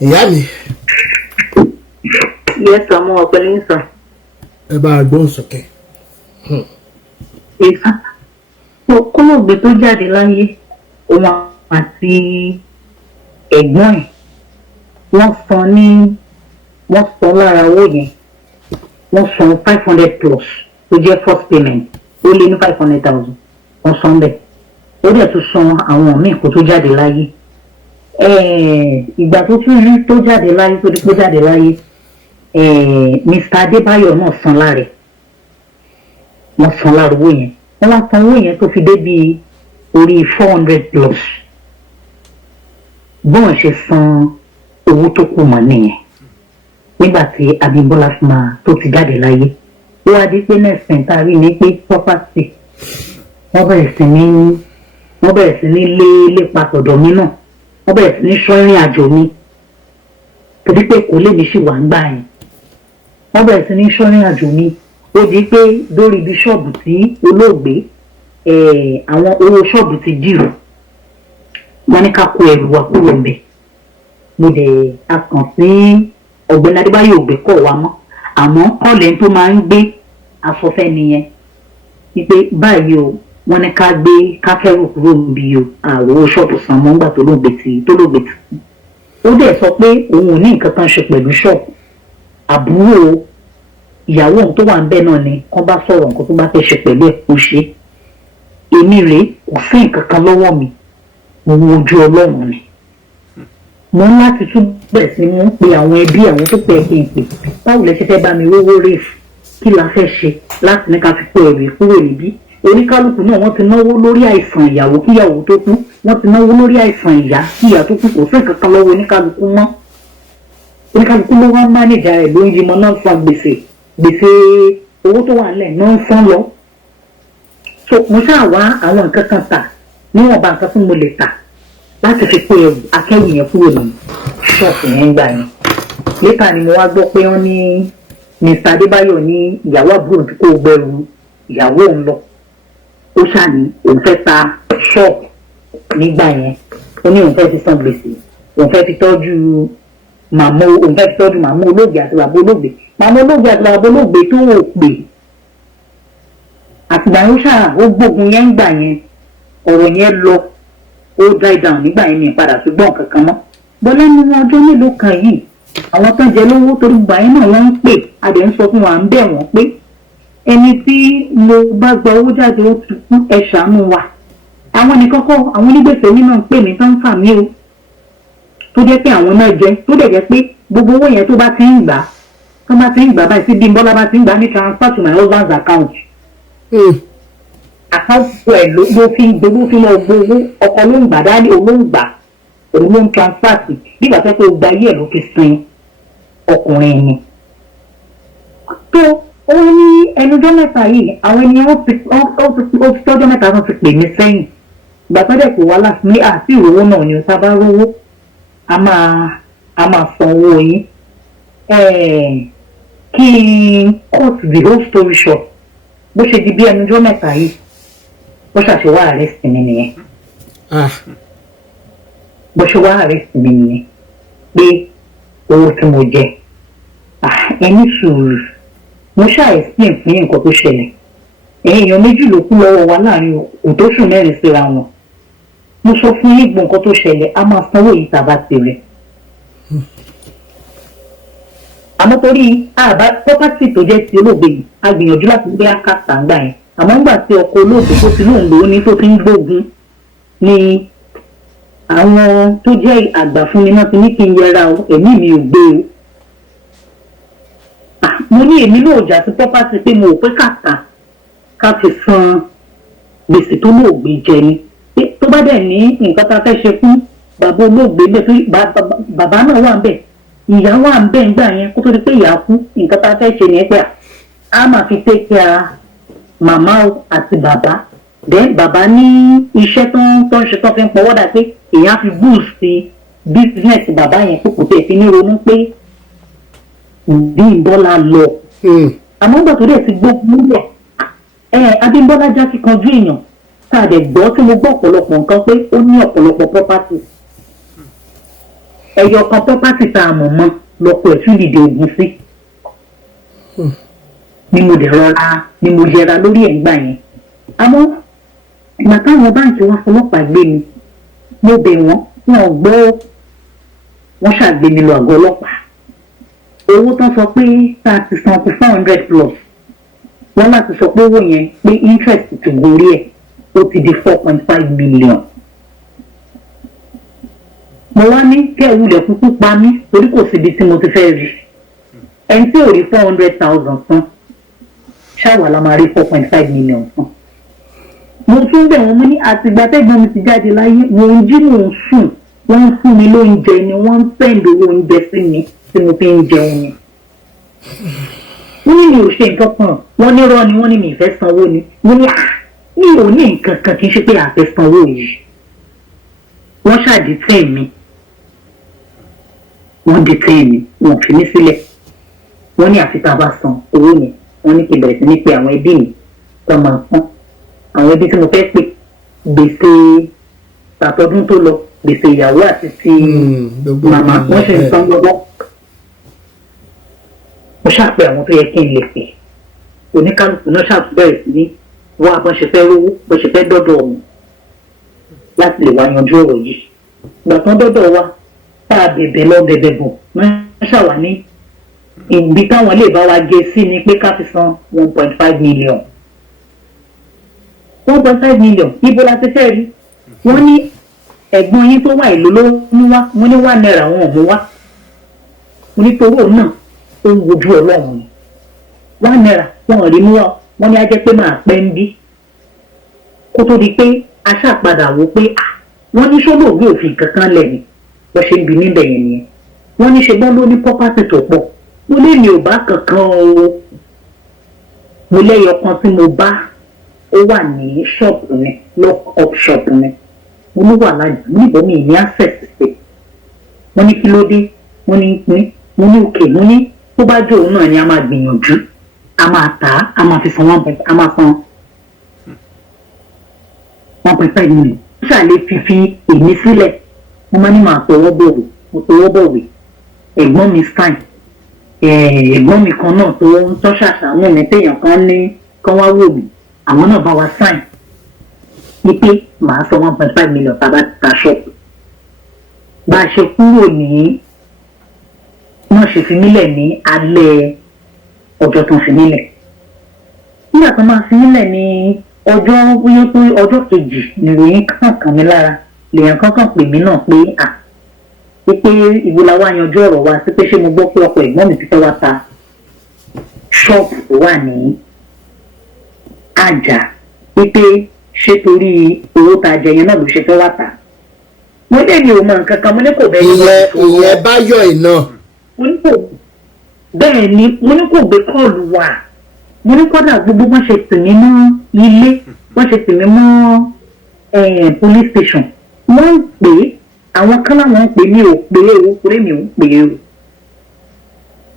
ìyá mi. Yes, I'm all pẹ̀lú sir. Ẹ bá gbóhùn sókè. Ìfà. Kólóògbé tó jáde láyé, òun àti ẹ̀gbọ́n ẹ̀, wọ́n san lára owó yẹn. Wọ́n san 500 plus tó jẹ́ first payment. Ó lé ní 500,000. Wọ́n san bẹ́ẹ̀. Ó dẹ̀ tún san àwọn míì kó tó jáde láyé. Ìgbà tó tún rí tó jáde láyé tó di pé jáde láyé, Mr. Adebayo náà san lára ẹ̀. Wọ́n san lára owó yẹn. Wọ́n wá san owó yẹn tó fi dé bí orí 400 plus. Bọ́n ṣe san owó tó kù mọ́ nìyẹn. Nígbà tí Abímbọ́lá fi máa tó ti jáde láyé. Ó wá di pé next time tá a rí ni pé property wọ́n bẹ̀rẹ̀ sí ní lé papọ̀dọ̀ mi náà. Wọ́n bẹ̀rẹ̀ sí ní sọ́rin àjò mi. Torí pé kò lè ní ṣì wà ń gbà yẹn. Wọ́n bẹ̀rẹ̀ sí ní sọ́rin àjò mi. Ó di pé lórí ibi ṣọ́ọ̀bù tí olóògbé àwọn owó ṣọ́ọ̀bù ti dìrò. Wọ́n ní ká kó ẹrù wa kúrò ń bẹ̀. Mo dẹ̀ akàn sí ọ̀gbẹ́ni Adébáyò ògbé kọ̀ wa mọ́. Àmọ́ kọ́lẹ̀ tó máa ń gbé asọ́fẹ́ nìyẹn. Wípé báyìí o, wọ́n ní ká gbé kákẹ́rù kúrò níbi o. Àrò owó ṣọ́ọ̀bù san mọ́ ńgbà tó lóògbé ti. Ó dẹ̀ sọ pé òun ò ní nǹkan kan ṣe pẹ̀lú ṣọ́ọ̀bù. Àbúrò ìyàwó òun tó wà ń bẹ̀ náà ni kán bá sọ̀rọ̀ nǹkan tó bá fẹ́ ṣe pẹ̀lú ẹ̀ kó ṣe. Èmi rèé kò sí nǹkan kan lọ́wọ́ mi. Mo wo ojú Ọlọ́run ni. Mo ń láti tún bẹ̀rẹ̀ sí mú pé àwọn ẹbí àwọn tó pẹ́ kí n pè. Báwo lẹ ṣe fẹ́ bá mi rówó rèéfù? Kí la fẹ́ ṣe láti ní ká fi kó ẹrù kúrò níbí? Oníkálukú náà wọ́n ti náwó lórí àìsàn ìyàwó kíyàwó tó kú. Wọ́n ti náwó lórí àìsàn ìyá kíyà tó kú. Kò sí nǹkan kan lọ́wọ́ oníkálukú mọ́. Oníkálukú ló wá ń mánéjà rẹ̀ ló ń yí mọ́ náà san gbèsè owó tó wà nílẹ̀ náà ń san lọ. So mo ṣáà wá àwọn nǹkan kan tà níwọ̀nba nǹkan tí mo lè tà láti fi kó ẹrù akẹ́rù yẹn kúrò ní ṣọ́ọ̀ṣì yẹn gbà yẹn. Létà ni mo wá gbọ́ pé wọ́n ní Mr. Adébáyọ̀ ní ìyàwó àbúrò tí kò gbẹrù ìyàwó òun lọ. Ó ṣàní òun fẹ́ ta ṣọ́ọ̀bù nígbà yẹn. Ó ní òun fẹ́ fi san gbèsè. Òun fẹ́ fi tọ́jú màmá olóògbé àti bàbá olóògbé. Màmá olóògbé àti bàbá olóògbé tó wò pé àtìgbà yẹn ṣáà ó gbógun yẹn gbà yẹn. Ọ̀rọ̀ yẹn lọ ó dry down nígbà yẹn ní ìpadà sí gbọ́n kankan mọ́. Bọ́lá ní wọn ọjọ́ mélòó kan yìí àwọn tó ń jẹ lówó torí gbà yẹn náà wọ́n ń pè adẹ̀ ń sọ fún wa ń bẹ̀ wọ́n pé ẹni tí mo bá gba owó jáde ó ti kú ẹ ṣàánú wa. Àwọn nìkan kọ́ àwọn onígbèsè mi náà ń pè mí tán fà mí o. Tó jẹ́ pé àwọn náà jẹ tó dẹ̀ jẹ́ pé gbogbo owó yẹn tó bá ti ń gbà báyìí sí Bímbọ́lá bá ti ń gbà ní transfer to my husband's account. Àkáǹtì ẹ̀ ló fi mọ gbogbo ọkọ ló ń gbà dání òun ló ń transfer sí bí ìgbà tó pé o gba ayé ẹ̀ ló fi sin ọkùnrin ni. Tó ó ní ẹnudọ́ mẹ́ta yìí àwọn ènìyàn ó ti tọ́jọ́ mẹ́ta tó ti pè mí sẹ́yìn. Ìgbà tó dẹ̀ kò wá láti ní àti ìrówó náà ni tá a bá rówó a máa san owó yín. Kí n cut the whole story short bó ṣe di bí ẹnudọ́ mẹ́ta yìí bó ṣàṣewá arrest mi nìyẹn. Bó ṣe wá arrest mi nìyẹn pé owó tí mo jẹ ẹni sùúrù mo ṣáà explain fún yín nǹkan tó ṣẹlẹ̀. Èèyàn méjì ló kú lọ́wọ́ wa láàrin òtóṣù mẹ́rin síra wọn. Mo sọ fún yín gbọ̀n nǹkan tó ṣẹlẹ̀ a máa sanwó yìí tàbá tirẹ̀. Àmọ́ torí property tó jẹ́ ti olóògbé yìí a gbìyànjú láti gbé àkàtà ńgbà yẹn. Àmọ́ ńgbà tí ọkọ olóògbé tó ti lóun lòó ní tó fi ń gbógun ni àwọn tó jẹ́ àgbà fún mi náà ti ní kí n yẹra o ẹ̀mí mi ò gbé o. Mo ní èmi náà jà sí property pé mo ò pé kàtà ká fi san gbèsè tó lóògbé jẹ ni. Tó bá dẹ̀ ní nǹkan tá a fẹ́ ṣe fún bàbá olóògbé bẹ́ẹ̀ tó bàbá náà wà ń bẹ̀ ìyá wà ń bẹ̀ ńgbà yẹn kó tó di pé ìyá kú nǹkan tá a fẹ́ ṣe ni pé a máa fi take care màmá àti bàbá. Then bàbá ní iṣẹ́ tó ń ṣe tó fi ń pọwọ́ dà pé èèyàn fi boost business bàbá yẹn kó kò tẹ̀ fi ní ronú pé Bímbọ́lá lọ. Àmọ́ nígbà tó dẹ̀ ti gbógun lẹ̀ Abímbọ́lá já kíkanjú èèyàn tá a dẹ̀ gbọ́ tí mo gbọ́ ọ̀pọ̀lọpọ̀ nǹkan pé ó ní ọ̀pọ̀lọpọ̀ property. ẹyọ kan property tá a mọ̀ mọ́ lọ́pọ̀ ẹ̀ tún dìde ogun sí ni mo dẹ̀ rọra ni mo yẹra lórí ẹ̀ gbà yẹn àmọ́ ìgbà táwọn báǹkì wá fọlọ́pàá gbé mi mo bẹ̀ wọ́n wọn gbọ́ wọ́n ṣàgbé mi lọ àgọ́ ọlọ́pàá owó tán sọ pé tá a ti san ti 400 plus wọ́n láti sọ pé owó yẹn pé interest ti gorí ẹ̀ ó ti di 4.5 million. mo wá ní kẹ́ ẹ̀ wulẹ̀ kúkú pa mí torí kò síbi tí mo ti fẹ́ rí ẹni tí ò rí 400,000 san ṣáà la máa rí 4.5 million san. mo tún bẹ̀ wọ́n mú ní àtìgbà tẹ́gbọ́n mi ti jáde láyé mò ń jí mò ń sùn wọ́n ń fún mi lóúnjẹ ni wọ́n ń pẹ̀lú oúnjẹ sí mi tí mo fi ń jẹun ni. wọ́n ní mi ò ṣe nǹkan kan wọ́n ní rọ́ ni wọ́n ní mi ìfẹ́ sanwó ni wọ́n ní mi ò ní nǹkan kan kì í ṣe pé àfẹ́ sanwó yìí. wọ́n ṣàdìtẹ̀ mi wọ́n dìtẹ̀ mi wọ́n fi mí sílẹ̀ wọ́n ní àfi tá a bá san owó yẹn wọ́n ní kí bẹ̀rẹ̀ sí ní pé àwọn ẹbí mi tó máa san àwọn ẹbí tí mo fẹ́ pè gbèsè tàtọ́dún tó lọ gbèsè ìyàwó àti ti màmá wọ́n ṣe ń san lọ́wọ́. mo ṣàpè àwọn tó yẹ kí n lè pè oníkálukú náà ṣàtúbẹ̀rẹ̀ sí ní wá bọ́n ṣe fẹ́ rówó bọ́n ṣe fẹ́ dọ́dọ̀ ọ̀hún láti lè wá yanjú ọ̀rọ̀ yìí. ìgbà tán dọ́dọ̀ wa tá a bẹ̀bẹ̀ lọ bẹ̀bẹ̀ bọ̀ wọ́n ṣàwà ní ibi táwọn lè bá wa gé sí ni pé ká fi san 1.5 million. 1.5 million ibo la ti fẹ́ rí wọ́n ní ẹ̀gbọ́n yín tó wà ìlú ló mú wá wọ́n ní wà náírà wọn ò mú wá wọ́n ní tówó náà ó ń wojú ọlọ́run ni wà náírà wọn ò rí mú wá wọ́n ní á jẹ́ pé máa pẹ́ ń bí kó tó di pé a ṣàpadà wò pé wọ́n ní sólóògbé òfin kankan lẹ̀ ni wọ́n ṣe ń bi níbẹ̀ yẹn nìyẹn wọ́n ní ṣe gbọ́n ló ní pọ́pátì tó pọ̀ mo lé mi ò bá kankan o mo lẹ́yọ kan tí mo bá ó wà ní ṣọ́ọ̀pù mi lock up ṣọ́ọ̀pù mi mo ní wà láyé mo ní ìbọn mi ní access sí mo ní kí ló dé mo ní pín mo ní òkè mo ní tó bá jẹ́ òun náà ni a máa gbìyànjú a máa tà á a máa fi san a máa san 1.5 million ṣàlè fífi èmi sílẹ̀ mo máa ní màá tọwọ́ bọ̀wé mo tọwọ́ bọ̀wé ẹ̀gbọ́n mi stein ẹ̀gbọ́n mi kan náà tó ń tọ́ ṣàṣàwọn ẹ̀mí téèyàn kan ní kán wá wò mí àwọn náà bá wa sign ní pé màá sọ 1.5 million tàbá ti ta ṣọ́ọ̀pù bá a ṣe kúrò ní náà ṣe fi nílẹ̀ ní alẹ́ ọjọ́ tó ń fi nílẹ̀ nígbà tó máa fi nílẹ̀ ní ọjọ́ bóyá tó ọjọ́ kejì nìròyìn kankan mi lára lèèyàn kankan pè mí náà pé pé ìwo la wá yanjú ọ̀rọ̀ wa sí pé ṣé mo gbọ́ pé ọkọ ẹ̀gbọ́n mi ti fẹ́ wá ta ṣọ́ọ̀pù tó wà ní àjà pé ṣé torí owó tá a jẹ yẹn náà ló ṣe fẹ́ wá ta. mo lè ní òun nǹkan kan mo ní kò bẹ́ẹ̀ ni. ìyẹn bá yọ iná. mo ní kò bẹ́ẹ̀ ni mo ní kò gbé kọ́ọ̀lù wá mo ní kọ́dà gbogbo wọ́n ṣe tì mí mọ́ ilé wọ́n ṣe tì mí mọ́ police station wọ́n ń pè é àwọn kan láwọn ń pè mí ò pé ewu pé mi ò ń pè é o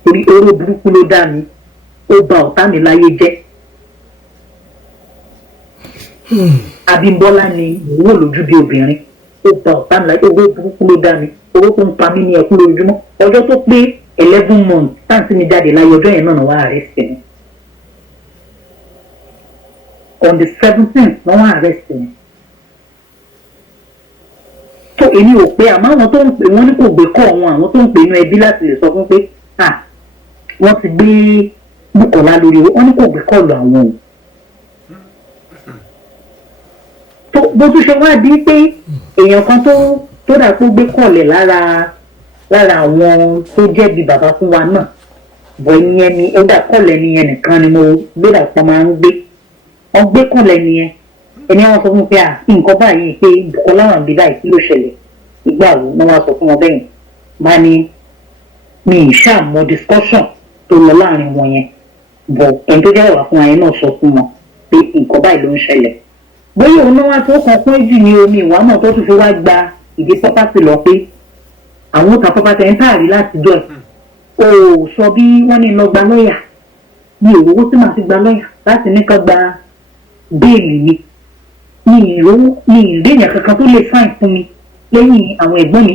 torí oró burúkú ló dá mi ó ba ọ̀tá mi láyé jẹ́. Abímbọ́lá ni mò ń wò lójú bí obìnrin ó ba ọ̀tá mi láyé owó burúkú ló dá mi owó tó ń pa mí ní ẹkún lójúmọ́ ọjọ́ tó pé 11 months táǹtì mi jáde láyé ọjọ́ yẹn náà wà arrest mi on the 17th náà wà arrest mi. tó èmi ò pé àmọ́ àwọn tó ń pè wọ́n ní kò gbé kọ́ wọn àwọn tó ń pè inú ẹbí láti lè sọ fún pé wọ́n ti gbé Bùkọ́lá lórí owó wọ́n ní kò gbé kọ́ọ̀lù àwọn o. tó bó tún ṣe wá di pé èèyàn kan tó dà tó gbé kọ́ọ̀lẹ̀ lára àwọn tó jẹ́ bí bàbá fún wa náà bọ̀ ìyẹn ni ó dà kọ́ọ̀lẹ̀ nìyẹn nìkan ni mo gbé dàpọ̀ máa ń gbé wọ́n gbé kọ́ọ̀lẹ̀ nìyẹn ẹni wọn sọ fún pé nǹkan báyìí pé Bùkọ́lá wà níbí báyìí kí ló ṣẹlẹ̀ ìgbà wo ni wọ́n sọ fún wọn bẹ́yìn máa ní mi ìṣàmọ́ discussion tó lọ láàrin wọn yẹn bọ̀ ẹni tó jẹ́ wà fún ayé náà sọ fún wọn pé nǹkan báyìí ló ń ṣẹlẹ̀ bóyá òun náà wá tó kàn fún èjì ní omi ìwà náà tó tún fi wá gba ìdí pọ́pátì lọ pé àwọn òkà pọ́pátì ẹ̀ ń tààrí láti jọ ò sọ bí wọ́n ní lọ gba lọ́ọ̀yà ní òwò tí màá fi gba lọ́ọ̀yà láti ní ká gba béèlì mi ní ìrèyàn kankan tó lè fáìn fún mi lẹ́yìn àwọn ẹ̀gbọ́n mi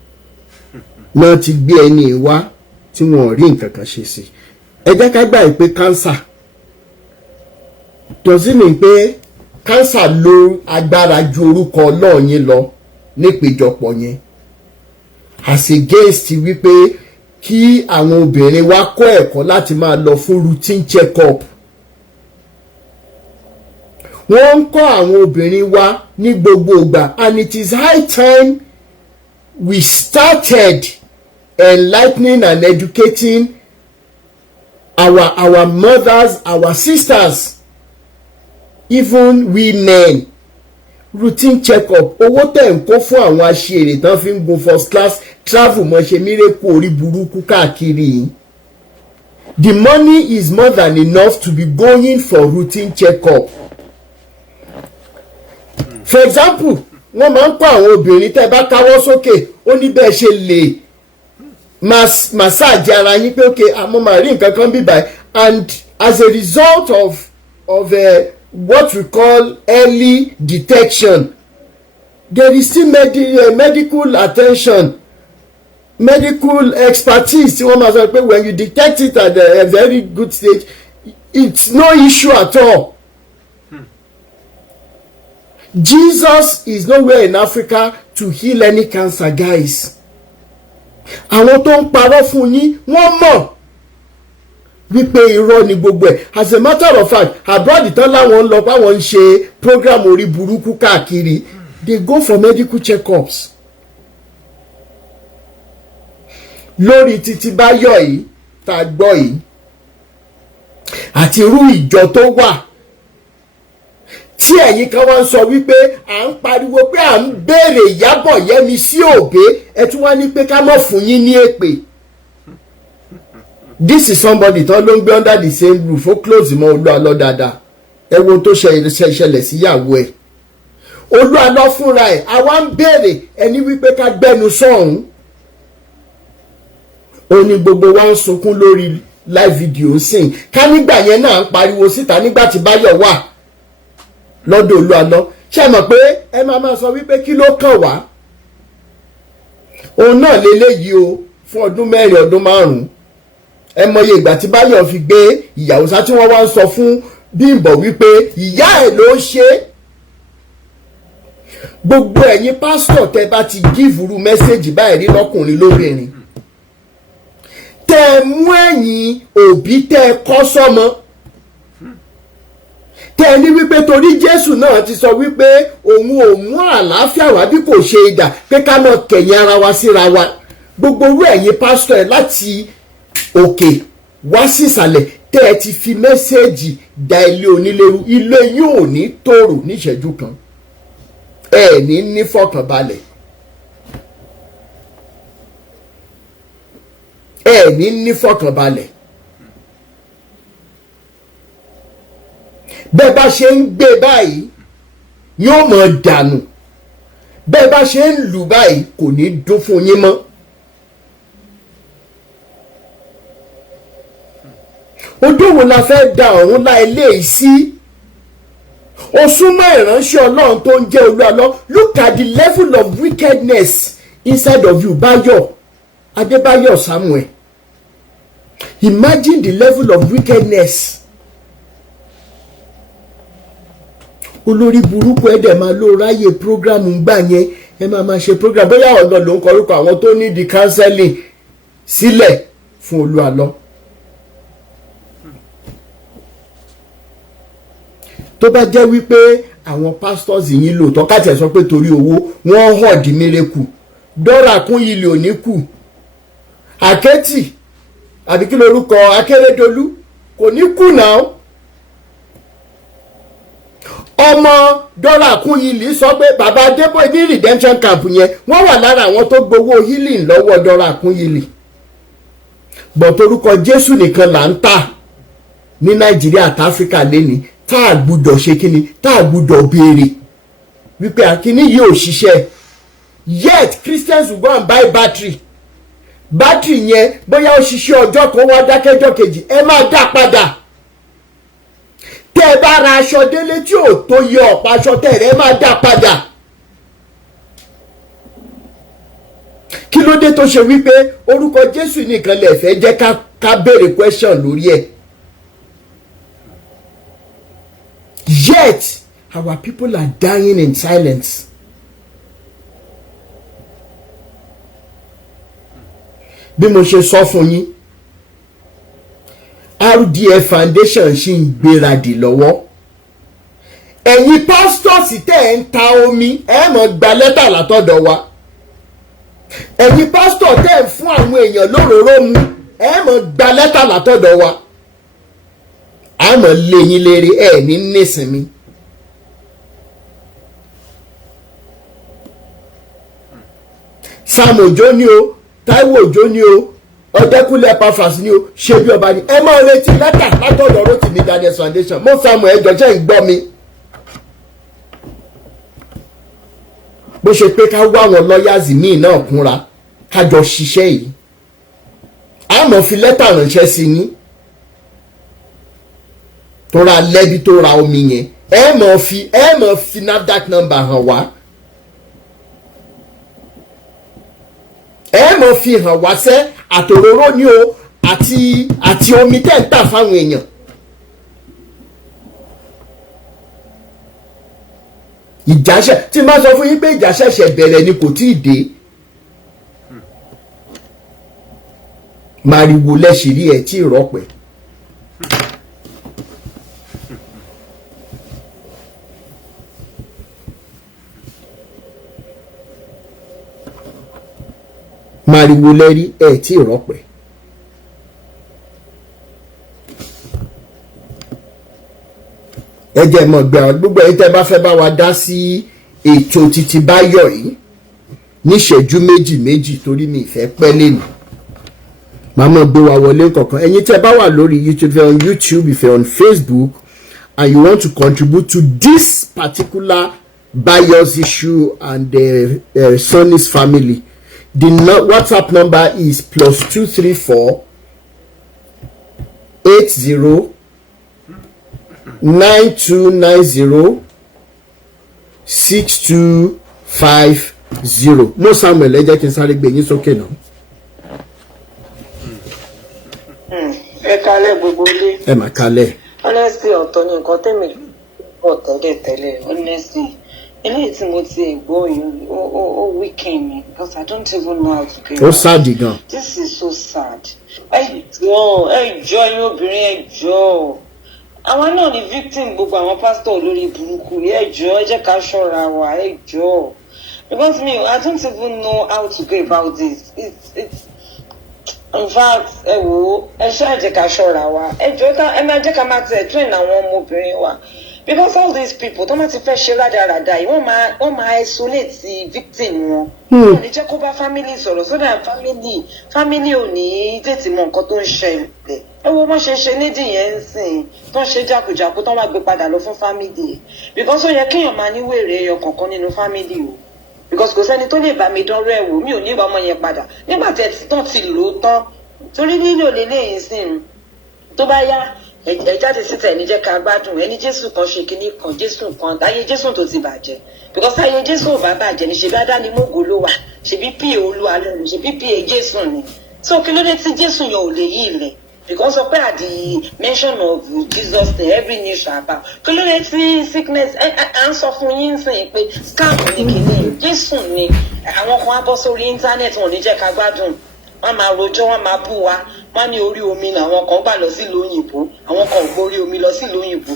náà ti gbé ẹni wá tí wọn rí nǹkan kan ṣe sí. Ẹ jẹ́ ká gbà pé cancer doesn't mean pé cancer lo agbára ju orúkọ Ọlọ́run yín lọ nípéjọpọ̀ yẹn, as against wípé kí àwọn obìnrin wá kọ́ ẹ̀kọ́ láti máa lọ fún routine check up. Wọ́n ń kọ́ àwọn obìnrin wa ní gbogbo ìgbà, and it is high time we started enlightening and educating our mothers, our sisters, even we men. Routine check-up, owó tẹ̀ ń kó fún àwọn aṣèrè tán fi ń gun first class travel mọ́ ṣe mírèkù orí burúkú káàkiri. The money is more than enough to be going for routine check-up. For example, wọ́n máa ń kọ́ àwọn obìnrin tẹ́ bá káwọ́ sókè ó ní bẹ́ẹ̀ ṣe lè massage ara yín pé okay àmọ́ màá rí nǹkan kan bí báyìí, and as a result of what we call early detection, there is still medical attention, medical expertise tí wọ́n máa sọ pé when you detect it at a very good stage, it's no issue at all. Jesus is nowhere in Africa to heal any cancer, guys. Àwọn tó ń parọ́ fún yín wọ́n mọ̀ wípé irọ́ ni gbogbo ẹ̀. As a matter of fact, abroad tán láwọn ń lọ báwọn ń ṣe program orí burúkú káàkiri, they go for medical check-ups. Lórí títí báyọ̀ yìí tá a gbọ́ yìí àti irú ìjọ tó wà tí ẹ̀yin kan wá ń sọ wípé à ń pariwo pé à ń béèrè Ìyábọ̀ Yẹ́misí Òbé, ẹ tún wá ní pé ká mọ̀ fún yín ní èpè. This is somebody tó ló ń gbé under the same roof, ó close mọ́ Oluaalo dáadáa. Ẹ wo tó ṣẹlẹ̀ sí ìyàwó ẹ̀. Oluaalo fúnra ẹ̀ àwa ń béèrè ẹni wípé ká gbẹ́nu sọ́hún. Ó ní gbogbo wa ń sunkún lórí live video sìn. Ká nígbà yẹn náà ń pariwo síta nígbà tí Báyọ̀ wà lọ́dọ̀ Oluaalo. Ṣé mọ̀ pé ẹ máa sọ wípé kí ló kàn wá? Òun náà leléyìí o fún ọdún 4 ọdún 5. Ẹ mọye ìgbà tí Báyọ̀ fi gbé ìyàwó sá tí wọ́n wá ń sọ fún Bímbọ́ wípé ìyá ẹ̀ ló ṣe. Gbogbo ẹ̀yin pásítọ̀ tẹ́ bá ti gíìfùrú mẹ́sẹ̀gì báyìí rí lọ́kùnrin lóbìnrin, tẹ́ mú ẹ̀yin òbí tẹ́ kọ́ sọ́mọ, tẹ́ ní wípé torí Jésù náà ti sọ wípé òun ò mú àlàáfíà wá bí kò ṣe idà, pé ká náà kẹ̀yìn ara wa síra wa. Gbogbo orú ẹ̀yin pásítọ̀ ẹ̀ láti òkè wá sísàlẹ̀ tẹ́ ẹ ti fi mẹ́sẹ̀gì da ilé onílérú, ilé yóò ní tòrò níṣẹ́jú kan, ẹ ní nífọ̀kànbalẹ̀, ẹ ní nífọ̀kànbalẹ̀. Bẹ́ẹ̀ bá ṣe ń gbé báyìí yóò mọ̀ dànù, bẹ́ẹ̀ bá ṣe ń lù báyìí kò ní dún fún yín mọ́. Odòwò la fẹ́ da ọ̀run lá eléyìí sí. Ó súnmọ́ ìránṣẹ́ Ọlọ́run tó ń jẹ́ Oluaalo. Look at the level of wickedness inside of you, Báyọ̀ Adébáyọ̀ Samuel. Imagine the level of wickedness. Olórí burúkú ẹ̀dẹ̀ máa ló ráyè program ń gbà yẹn, ẹ máa ṣe program bóyá ọ̀nà ló ń kọrúkọ àwọn tó ní di counseling sílẹ̀ fún Oluaalo. Tó bá jẹ́ wípé àwọn pastors yìí lóòótọ́ káàtì ẹ̀ sọ pé torí owó wọ́n hàn di miracle, Dora Akunyili ò ní kù, Àkẹ́tì àbí kí lorúkọ Akérédolú kò ní kù náà. Ọmọ Dora Akunyili sọ pé bàbá Adébóyè ní redemption camp yẹn wọ́n wà lára àwọn tó gbowó healing lọ́wọ́ Dora Akunyili. Bọ̀ torúkọ Jésù nìkan là ń tà ní Nàìjíríà àti Áfíríkà lẹ́ni, tá a gbúdọ̀ ṣe kíni, tá a gbúdọ̀ béèrè wípé àkíní yìí ò ṣiṣẹ́. Yet Christians will go and buy battery yẹn bóyá ó ṣiṣẹ́ ọjọ́ kan wá dákẹ́jọ́ kejì ẹ máa dá padà. Tẹ́ ẹ bá ra aṣọ délé tí ò tó yẹ ọ̀pá aṣọ tẹ̀rẹ̀ ẹ máa dá padà. Kí ló dé tó ṣe wípé orúkọ Jésù nìkan lè fẹ́ jẹ́ ká béèrè question lórí ẹ̀. Yet our people are dying in silence. Bí mo ṣe sọ fún yín, RDF Foundation ṣì ń gbéradì lọ́wọ́. Ẹ̀yin pastors tẹ́ ń ta omi ẹ máa gba lẹ́tà látọ̀dọ̀ wa. Ẹ̀yin pastor tẹ́ ń fún àwọn èèyàn lóróró mu ẹ máa gba lẹ́tà látọ̀dọ̀ wa. A máa lé yín léré ẹ ní nísinmi. Sam Ojo ni o, Taiwo Ojo ni o, Ọdẹkùnlé Epafras ni o, ṣe bí ọba ni ẹ máa retí lẹ́tà látọ̀dọ̀ Rotimi Daniels Foundation. Mo Samuel ẹjọ́ ṣe ń gbọ́ mi. Bó ṣe pé ká wá àwọn lawyers míì náà kúnra ká jọ ṣiṣẹ́ yìí. A máa fi lẹ́tà ránṣẹ́ sí ní. Tó ra lẹ́bí tó ra omi yẹn. Ẹ máa fi NAFDAC number hàn wá. Ẹ máa fi hàn wá sẹ́ àtòróró ni o àti omi tẹ́ ń tà fáwọn èèyàn. Ìjà tí n bá sọ fún yín pé ìjà ṣẹ̀ṣẹ̀ bẹ̀rẹ̀ ni kò tí ì dé. Màrìwò lẹ́sìrí ẹ̀ tí ì rọ́pẹ́. Màrìwò lẹ́rí ẹ̀ tí ì rọ́pẹ́. Ẹ jẹ́ mọ̀ gbà gbogbo ẹ̀yin tẹ́ bá fẹ́ bá wa dá sí ètò títí báyọ̀ yìí níṣẹ́jú méjì torí mi ìfẹ́ pẹ́ lẹ́nu. Màmá gbé wa wọlé kọ̀ọ̀kan. Ẹ̀yin tẹ́ bá wà lórí YouTube, if you're on YouTube, if you're on Facebook and you want to contribute to this particular Bayos issue and the Sonny's family, the WhatsApp number is +234 80 9290 6250. Mo Samuel ẹ jẹ́ kí n sáré gbé yín sókè náà. Ẹ kálẹ̀ gbogbo ilé. Ẹ mà kálẹ̀. Honestly ọ̀tọ̀ ni nǹkan tẹ́mi ọ̀tọ̀ tẹ́lẹ̀ honestly eléyìí tí mo ti gbọ́ yìí ó weekend me because I don't even know how to get it. Ó sad gan. This is so sad. Ẹ jọ̀ọ́ yín obìnrin ẹ jọ̀ọ́. Àwọn náà ni victim gbogbo àwọn pastor olórí burúkú ẹ jọ̀ọ́ ẹ jẹ́ ká ṣọ́ra wa ẹ jọ̀ọ́. Because me I don't even know how to go about this. It's in fact ẹ wò ẹ ṣáà jẹ́ ká ṣọ́ra wa ẹ jọ̀ọ́ ẹ máa jẹ́ ká máa tẹ̀ train àwọn ọmọbìnrin wa. Because all these people tó máa ti fẹ́ ṣe rádaràda yìí wọ́n máa isolate victim wọn. Wọ́n ní jẹ́ kó bá family sọ̀rọ̀ so that family ò ní tètè mọ nǹkan tó ń ṣẹlẹ̀. Ẹ wo wọ́n ṣe nídìí yẹn ń sìn tó ń ṣe jákujàku tó wá gbé padà lọ fún family. Because ó yẹ kéèyàn máa ní wèrè ẹyọ kọ̀ọ̀kan nínú family o. Because kò sẹ́ni tó lè bá mi dánrọ́ ẹ̀ wò mi ò ní ìbá ọmọ yẹn padà nígbà tí ẹ ti lò ó tán torí nílò lélẹ́yìn sìn tó bá yá ẹ jáde síta ẹni jẹ́ ká gbádùn ẹni Jésù kan ṣe kinní kan Jésù kan ayé Jésù tó ti bàjẹ́ because ayé Jésù ò bá bàjẹ́ ní ṣe dáadáa ni mọ́gò ló wà ṣebí pa Oluaalo ni ṣebí pa Jésù ni so kí ló dé tí Jésù yẹn ò lè yí ilẹ̀ because of at the mention of Jesus every knee shall bow kí ló dé tí sickness à ń sọ fún yín sìn pé scam ni kìíní Jésù ni àwọn kan á bọ́ sórí íńtánẹ́ẹ̀tì wọn ò ní jẹ́ ká gbádùn wọ́n máa rojọ́ wọ́n máa bú wa wọ́n ní orí omi làwọn kan gbà lọ sí lóyìnbó àwọn kan gbórí omi lọ sí lóyìnbó.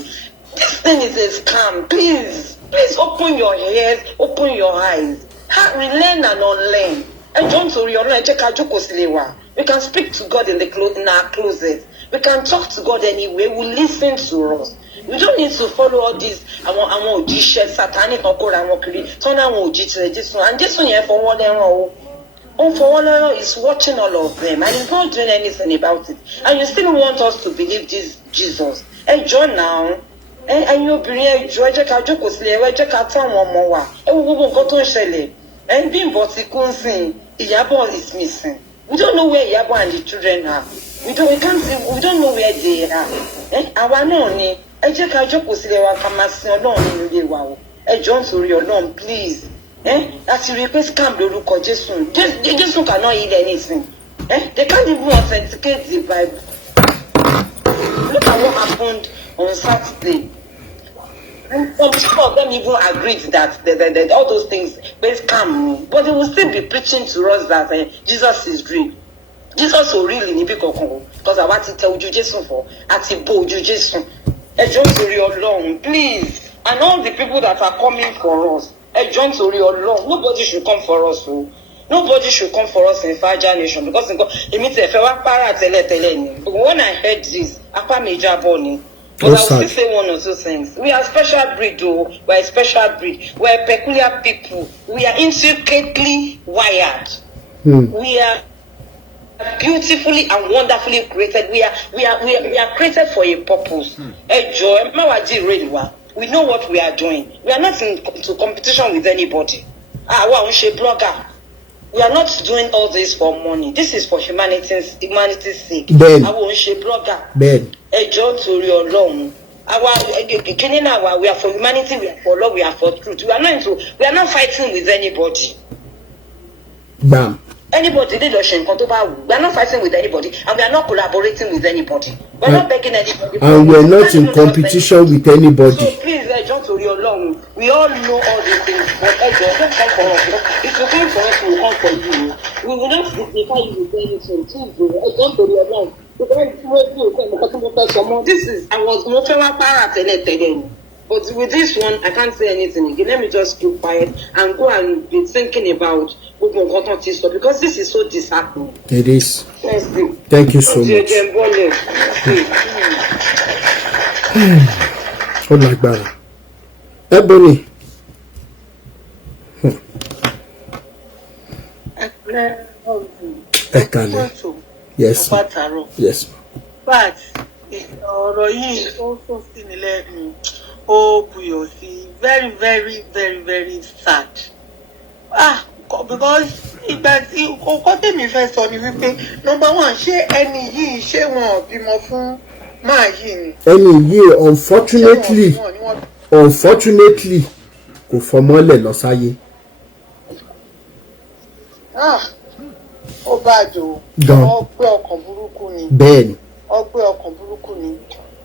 This thing is a scam. Please open your ears, open your eyes. Learn and unlearn. Ẹ jọ̀ọ́ nítorí Ọlọ́run ẹ jẹ́ ká jókòó sílé wa. We can speak to God in our closet. We can talk to God anyway. We listen to us. We don't need to follow all these àwọn òjíṣẹ́ Sátánì kan kóra wọn kiri tọ́nà àwọn òjíṣẹ́ Jésù and Jésù yẹn fọwọ́ lẹ́ràn o. Onfowolo is watching all of them and he's not doing anything about it. And you still want us to believe this Jesus. Ẹ jọ̀ọ́ now. Ẹ̀yin obìnrin ẹ jọ̀ọ́ ẹ jẹ́ ká jókòó sílẹ̀ ẹ jẹ́ ká tọ́ àwọn ọmọ wa. Ẹ wo gbogbo nǹkan tó ń ṣẹlẹ̀. Bímbọ́ ti kú ń sìn. Ìyábọ̀ is missing. We don't know where Iyabo and the children are. We don't know where they are. Àwa náà ni ẹ jẹ́ ká jókòó sílẹ̀ wa ká máa sin Ọlọ́run nínú ilé wa o. Ẹ jọ̀ọ́ nítorí Ọlọ́run please. As you replace scam lórúkọ Jésù. Jesus cannot heal anything. They can't even authenticate the Bible. Look at what happened on Saturday. And some of them even agreed that all those things were scam, but they will still be preaching to us that Jesus is real. Jesus is real in Ibikokon because I want to tell you Jesus for Ati Bo Jesus. Just to your long, please. And all the people that are coming for us, John to your long. Nobody should come for us. Nobody should come for us in Faja Nation because when I heard this, Apa Major Bonnie. But I will still say one or two things. We are special breed, though. We are a special breed. We are peculiar people. We are intricately wired. We are beautifully and wonderfully created. We are created for a purpose. We know what we are doing. We are not into competition with anybody. Blogger. We are not doing all this for money. This is for humanity's sake. Ben. I won't share blogger. Ben. A John to your long. We are for humanity, we are for love, we are for truth. We are not fighting with anybody. Bam. Anybody did we are not fighting with anybody and we are not collaborating with anybody. We are not begging anybody. And we are not in competition with anybody. So please, John to your long. We all know all these things, but don't come for us. If you come for us, we will come for you. We will not signify you with anything. Please, John to your long. This is I was more para but with this one I can't say anything again. Let me just keep quiet and go and be thinking about because this is so disheartening. It is. Yes, thank you so much. Oh my God. Ebony. Yes. Yes. But ọ̀rọ̀ yìí ó tó sí mi lẹ́nu ó buyọ̀ sí very very very very sad. Because ìgbà tí kókó tèmi fẹ́ sọ ni wípé number one ṣé ẹni yìí ṣé wọn ò bímọ fún máa yìí ni. Ẹni yìí unfortunately kò fọmọ́lẹ̀ lọ sáyé. Ó bàjọ́ ọgbẹ́ ọkàn burúkú ni. Bẹ́ẹ̀ni. Ọgbẹ́ ọkàn burúkú ni.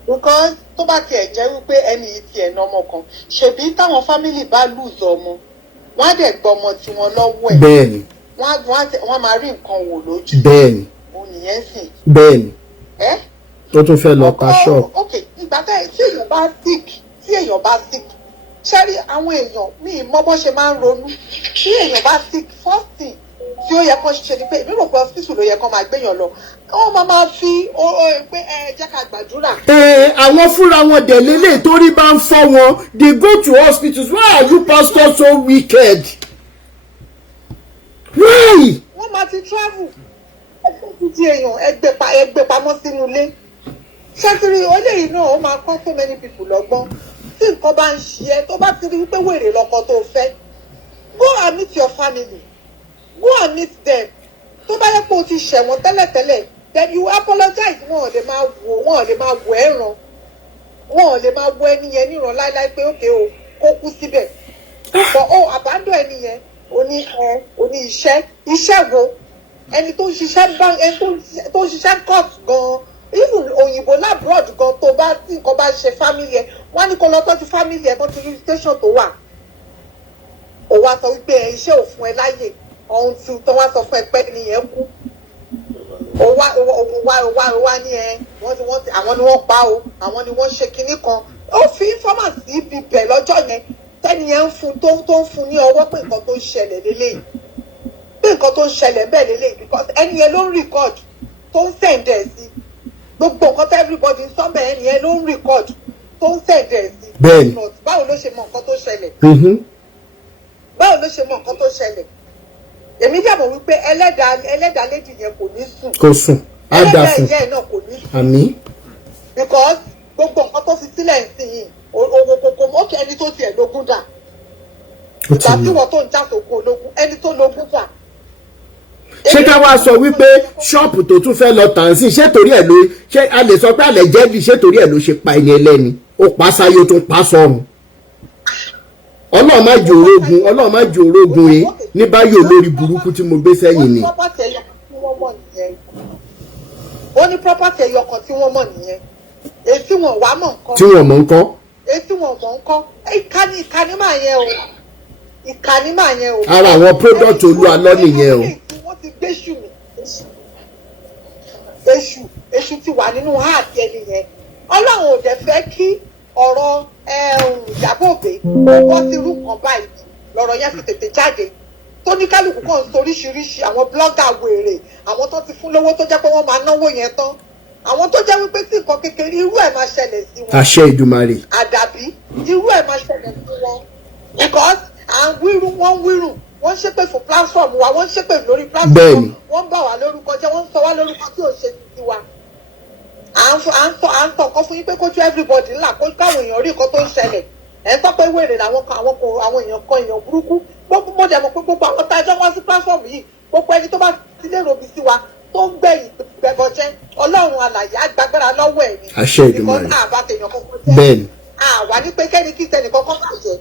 Because tó bá tiẹ̀ jẹ́ wípé ẹni yìí tiẹ̀ ná ọmọ kan ṣèbí táwọn fámìlì bá lùzọ ọmọ wọ́n á dẹ̀ gbọ́ ọmọ tiwọn lọ́wọ́ ẹ̀. Bẹ́ẹ̀ni. Wọ́n máa rí nǹkan wò lójú. Bẹ́ẹ̀ni. Òun nìyẹn sìn. Bẹ́ẹ̀ni. Ó tún fẹ́ lọ ta ṣọ́ọ̀. Ok, ìgbà tí èèyàn bá sick ṣẹ́rí àwọn èèyàn míì mọ́ bọ́ ṣe máa ń ronú tí èèyàn bá sick first thing tí ó yẹ kó ṣe ni pé èmi rò pé hospital ló yẹ kó máa gbéyàn lọ wọ́n máa fi pé jẹ́ ká gbàdúrà. Àwọn fúnra wọn dẹ̀ lélẹ̀ torí bá ń fọ́ wọn they go to hospitals. Why are you pastors so wicked? Why? Wọ́n máa ti travel ẹgbẹ́ ti èèyàn ẹgbẹ́ pamọ́ sínú ilé ṣẹ́tìrì olóyìn náà ó máa kọ́ so many people lọ́gbọ́n tí nǹkan bá ń ṣe ẹ́ tó bá ti rí pé wèrè lọ́kọ tó fẹ́ go and meet your family go and meet them tó bá yẹ pé o ti ṣẹ̀wọ̀n tẹ́lẹ̀tẹ́lẹ̀ then you apologize wọn ò lè máa wò ẹ̀ràn wọn ò lè máa wo ẹni yẹn níran láíláí pé òkè o kó kú síbẹ̀ but abandon ẹni yẹn oní iṣẹ́ wo ẹni tó ń ṣiṣẹ́ bank ẹni tó ń ṣiṣẹ́ court gan-an even òyìnbó labroad gan tó bá tí nǹkan bá ṣe family ẹ wọ́n ní kó lọ tọ́jú family ẹ kó ti rí station tó wà ó wá sọ wípé iṣẹ́ ò fún ẹ láyè ohun tí tó wá sọ fún ẹ pé nìyẹn kú ó wá ní àwọn ni wọ́n pa o àwọn ni wọ́n ṣe kinní kan ó fi informant sí ibi bẹ̀ lọ́jọ́ yẹn tẹ́ni yẹn ń fún tó ń fún ní ọwọ́ pé nǹkan tó ń ṣẹlẹ̀ lélẹ́yìí pé nǹkan tó ń ṣẹlẹ̀ bẹ́ẹ̀ lélẹ́yìí because ẹni yẹn ló ń record tó ń sẹ̀ǹdẹ̀ sí gbogbo nǹkan tó everybody ń sọ bẹ́ẹ̀ ẹni yẹn ló ń record tó ń sẹ̀ǹdẹ̀ sí bẹ́ẹ̀ni báwo ló ṣe mọ nǹkan tó ṣẹlẹ̀ báwo ló ṣe mọ nǹkan tó ṣẹlẹ̀ èmi jẹ́mọ̀ wípé ẹlẹ́dàá lédì yẹn kò ní sùn kò sùn á dà fún ẹlẹ́dàá yẹn náà kò ní sùn àmín because gbogbo nǹkan tó fi sílẹ̀ ń sìn yìí òkòkò mọ́kì ẹni tó tiẹ̀ lógún dà ìgbà tí wọ́n tó ń jàsòkò ológun ẹni tó lógún dà. ṣé ká wá sọ wípé ṣọ́ọ̀pù tó tún fẹ́ lọ tàn sí ṣé torí ẹ̀ ló ṣé a lè sọ pé àlẹ́ jẹ́bi ṣé torí ẹ̀ ló ṣe pa ẹni ẹlẹ́ni ó pa sáyé ó tún pa sọ́run. Ọlọ́run má jẹ́ orógun, Ọlọ́run má jẹ́ orógun yìí ní báyìí olórí burúkú tí mo gbé sẹ́yìn ni. Ó ní property ẹyọkan tí wọ́n mọ̀ nìyẹn. Èsì wọn wá mọ̀ nǹkan. Tí wọ́n mọ̀ nǹkan. Èsì wọn mọ̀ nǹkan. Ìkànnì máa yẹn o. Ìkànnì máa yẹn o. Ara àwọn product Oluaalo nìyẹn o. Wọ́n ti gbé ṣù mí. Èṣù ti wà nínú heart ẹni yẹn. Ọlọ́run ò dẹ̀ fẹ́ kí ọ̀rọ̀ Ìyábọ̀ Òbí wọ́n ti rú kan báyìí lọ́rọ̀ yẹn ti tètè jáde. Tó ní kálukú kan ń sọ oríṣiríṣi àwọn blogger wèrè, àwọn tó ti fún lówó tó jẹ́ pé wọ́n máa náwó yẹn tán, àwọn tó jẹ́ wípé tí nǹkan kékeré irú ẹ̀ máa ṣẹlẹ̀ sí wọn. Àṣẹ Ìdùmarè. Àdàbí irú ẹ̀ máa ṣẹlẹ̀ sí wọn because à ń wírù wọ́n ṣépè fún platform wa, wọ́n ṣépè lórí platform, wọ́n bà wá lórúkọ jẹ́, wọ́n sọ wá lórúkọ tí ò ṣe ti wa. À ń sọ nǹkan fún yín pé kójú everybody ńlá kó káwọn èèyàn rí nǹkan tó ń ṣẹlẹ̀. Ẹ sọ pé wèrè làwọn èèyàn kan èèyàn burúkú. Mo dẹ̀ mọ̀ pé gbogbo àwọn tá a jọ wá sí platform yìí, gbogbo ẹni tó bá ti lè ròbí sí wa tó ń gbẹ̀yìn gbẹ̀bọ̀jẹ́, Ọlọ́run alàyè àgbàgbára lọ́wọ́ ẹ̀ ni. Àṣẹ Ìdùmarè. Because àbá tèèyàn kankan jẹ́. Bẹ́ẹ̀ni. Àwa ní pé kẹ́ni kí tẹnì kankan bàjẹ́.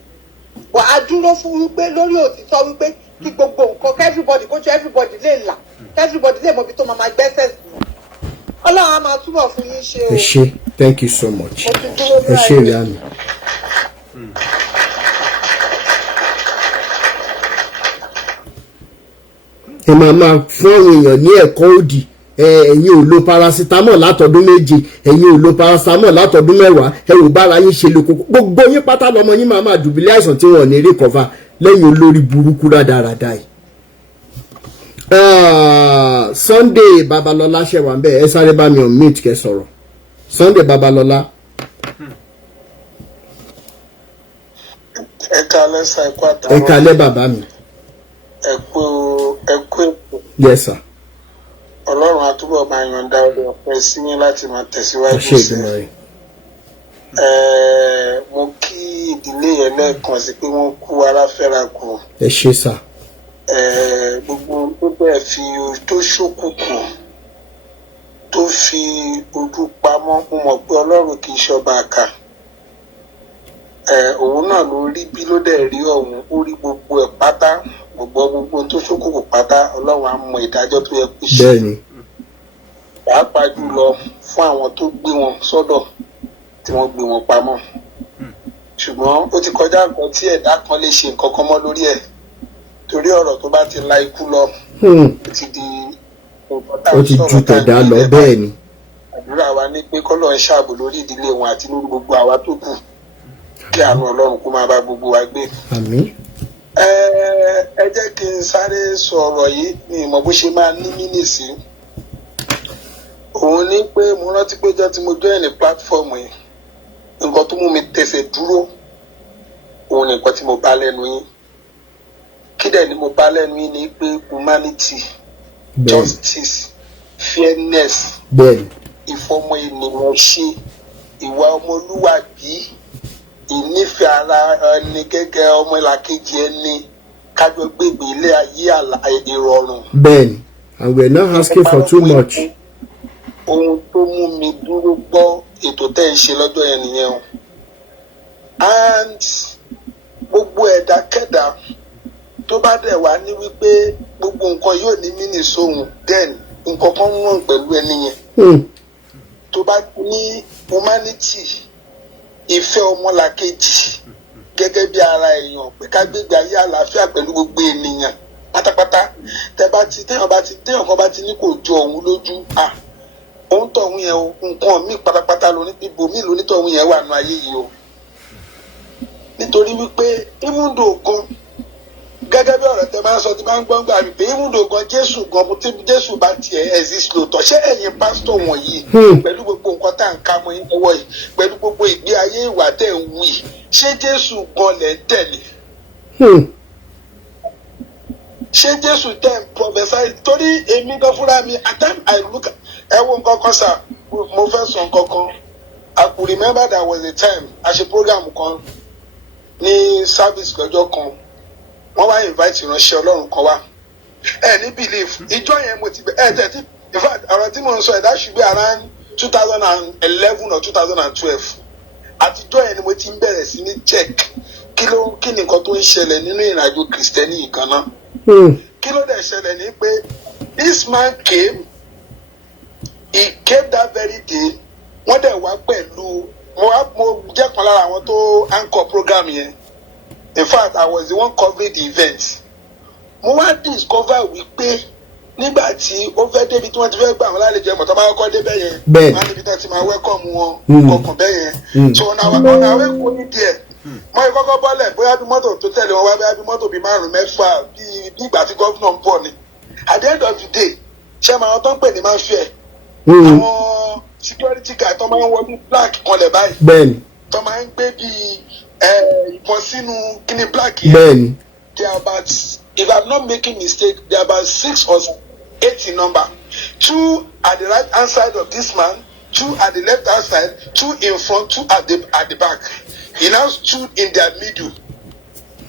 Bọ̀ a dúró fún wípé lórí òtítọ́ wípé kí gbogbo nǹkan kẹ́fíbọ̀dì kójú everybody lè là, kẹ́fíbọ̀dì lè mọ ibi tó máa gbẹ́sẹ̀ sí. Ọlọ́run á máa túbọ̀ fún yín ṣe o. Ẹ ṣé, thank you so much. Ẹ ṣé ìyá mi. Ẹ máa fún àwọn èèyàn ní ẹ̀kọ́ òdì. Ẹ̀yin ò lo paracetamol látọdún méje, ẹ̀yin ò lo paracetamol látọdún mẹ́wàá, ẹ ò bára yín ṣe lóko. Gbogbo yín pátá lọmọ yín máa dùbúlẹ̀ àìsàn tí wọ́n ní recover lẹ́yìn olórí burúkú rádaràda yìí. Sunday Babalọlá ṣẹ̀wá ń bẹ̀, ẹ sáré bá mi on mute kẹ́ sọ̀rọ̀. Sunday Babalọlá. Ẹ káalẹ́ sà, ẹ kú àtàwọn. Ẹ káalẹ́ bàbá mi. Ẹ kú ètò. Yes sir. Ọlọ́run á túbọ̀ máa yọ̀ǹda ọdẹ ọ̀pẹ sí yín láti máa tẹ̀síwájú Àṣẹ sí Ìdùmarè. Mo kí ìdílé yẹn lẹ́ẹ̀kan sí pé wọ́n kú aláfẹ́ra kù. Ẹ ṣé sà. Gbogbo tó bẹ́ẹ̀ fi tó ṣókùnkùn tó fi ojú pamọ́, mo mọ̀ pé Ọlọ́run kì í ṣọba àkà. Òun náà ló rí bí ló dẹ̀ rí ọ̀hún, ó rí gbogbo ẹ̀ pátá, gbogbo tó ṣókùnkùn pátá. Ọlọ́run á mọ ìdájọ́ tó yẹ kó ṣe. Bẹ́ẹ̀ni. Pàápàá jùlọ fún àwọn tó gbé wọn sọ́dọ̀ tí wọ́n gbé wọn pamọ́. Ṣùgbọ́n ó ti kọjá nǹkan tí ẹ̀dá kan lè ṣe nǹkan kan mọ́ lórí ẹ̀, torí ọ̀rọ̀ tó bá ti la ikú lọ ó ti di nǹkan tá Ó ti ju tẹ̀dá lọ bẹ́ẹ̀ ni. Àdúrà wa ní pé k'Ọlọ́run ṣààbò lórí ìdílé wọn àti lórí gbogbo àwa tó kù, kí àánú Ọlọ́run kó máa bá gbogbo wa gbé. Àmín. Ẹ jẹ́ kí n sáré sọ̀rọ̀ yìí, ní ìmọ̀ bó ṣe máa ní mínì sí. Òun ní pé mo rántí pé jẹ́ tí mo join ní platform yìí, nǹkan tó mú mi tẹsẹ̀ dúró òun ni nǹkan tí mo bá lẹ́nu yín. Kí dẹ̀ ni mo bá lẹ́nu yín ni pé humanity, justice, fairness, ìfọmọ ènìyàn ṣe, ìwà ọmọlúwàbí, ìnífẹ̀ẹ́ ara ẹni gẹ́gẹ́ ọmọlàkejì ẹni, kájọ gbègbè ilé ayé ìrọ̀rùn. Bẹ́ẹ̀ni, and we are not asking for too much. Ohun tó mú mi dúró gbọ́ ètò tẹ́ ń ṣe lọ́jọ́ yẹn nìyẹn o. And gbogbo ẹ̀dákẹ́dá tó bá dẹ̀ wá ní wípé gbogbo nǹkan yóò ní mínì sóhun, then nǹkan kan wọ́n pẹ̀lú ẹni yẹn. Tó bá ní humanity, ìfẹ́ ọmọlàkejì gẹ́gẹ́ bí ara èèyàn, pé ká gbégbé ayé àlàáfíà pẹ̀lú gbogbo ènìyàn pátápátá. Téèyàn kan bá ti ní kò jọ òun lójú, òun tọ̀hún yẹn o, nǹkan míì pátápátá lóní bíbo míì lónítọ̀hún yẹn wà nù ayé yìí o. Nítorí wípé ìmúdò gan, gẹ́gẹ́ bí ọ̀rọ̀ tẹ máa ń sọ tí máa ń gbọ́n gbà mí pé ìmúdò gan Jésù gan, mo tí Jésù bá tiẹ̀ exist lóòótọ́, ṣé ẹ̀yin pásítọ̀ wọ̀nyí pẹ̀lú gbogbo nǹkan tá à ń ká mọ́ yín lọ́wọ́ yìí, pẹ̀lú gbogbo ìgbé ayé ìwà tẹ̀ ń wù yìí, ṣé Jésù gan lẹ̀ ń tẹ̀lé? Ṣé Jésù tẹ̀ ń prophesy? Torí èmi gan fúnra mi, at time I look at ẹ wo nǹkan kan sà, mo fẹ́ sọ nǹkan kan. I could remember there was a time a ṣe program kan ní service lọ́jọ́ kan, wọ́n wá invite ìránṣẹ́ Ọlọ́run kan wá. Ní belief ìjọ yẹn mo ti tẹ̀tí, in fact ọ̀rọ̀ tí mo ń sọ that should be around 2011 or 2012. Àtijọ́ yẹn ni mo ti ń bẹ̀rẹ̀ sí ní check kí ni nǹkan tó ń ṣẹlẹ̀ nínú ìrìnàjò kìrìsìtẹ́nì yìí kan náà. Kí ló dẹ̀ ṣẹlẹ̀ ni pé this man came, he came that very day, wọ́n dẹ̀ wá pẹ̀lú mo jẹ́ kan lára àwọn tó anchor program yẹn. In fact, I was the one covering the event. Mo wá discover wípé nígbà tí ó fẹ́ débi tí wọ́n ti fẹ́ gbà wọ́n lálejò ẹ̀mọ̀ tó bá kọ́kọ́ débẹ̀ yẹn wọ́n á níbi tó ti máa welcome wọn kọ̀ọ̀kan bẹ́ẹ̀ yẹn. So ọ̀nà àwẹ̀ kò ní díẹ̀ mọ́ ìkọ́kọ́ bọ́lẹ̀ bóyá bí mọ́tò tó tẹ̀lé wọn wá bóyá bí mọ́tò bí 5-6 bí ìgbà tí gọ́fúnà ń bọ̀ ni. At the end of the day ṣé máa tó ń pè ní máa fẹ́ àwọn security guy tó máa ń wọ bí black kanlẹ̀ báyìí tó máa ń gbé bí ìbọn sínú kíní black yẹn. They are about, if I'm not making mistake, they are about 6 or 8 in number. 2 at the right hand side of this man, 2 at the left hand side, 2 in front, 2 at the back. He now stood in their middle.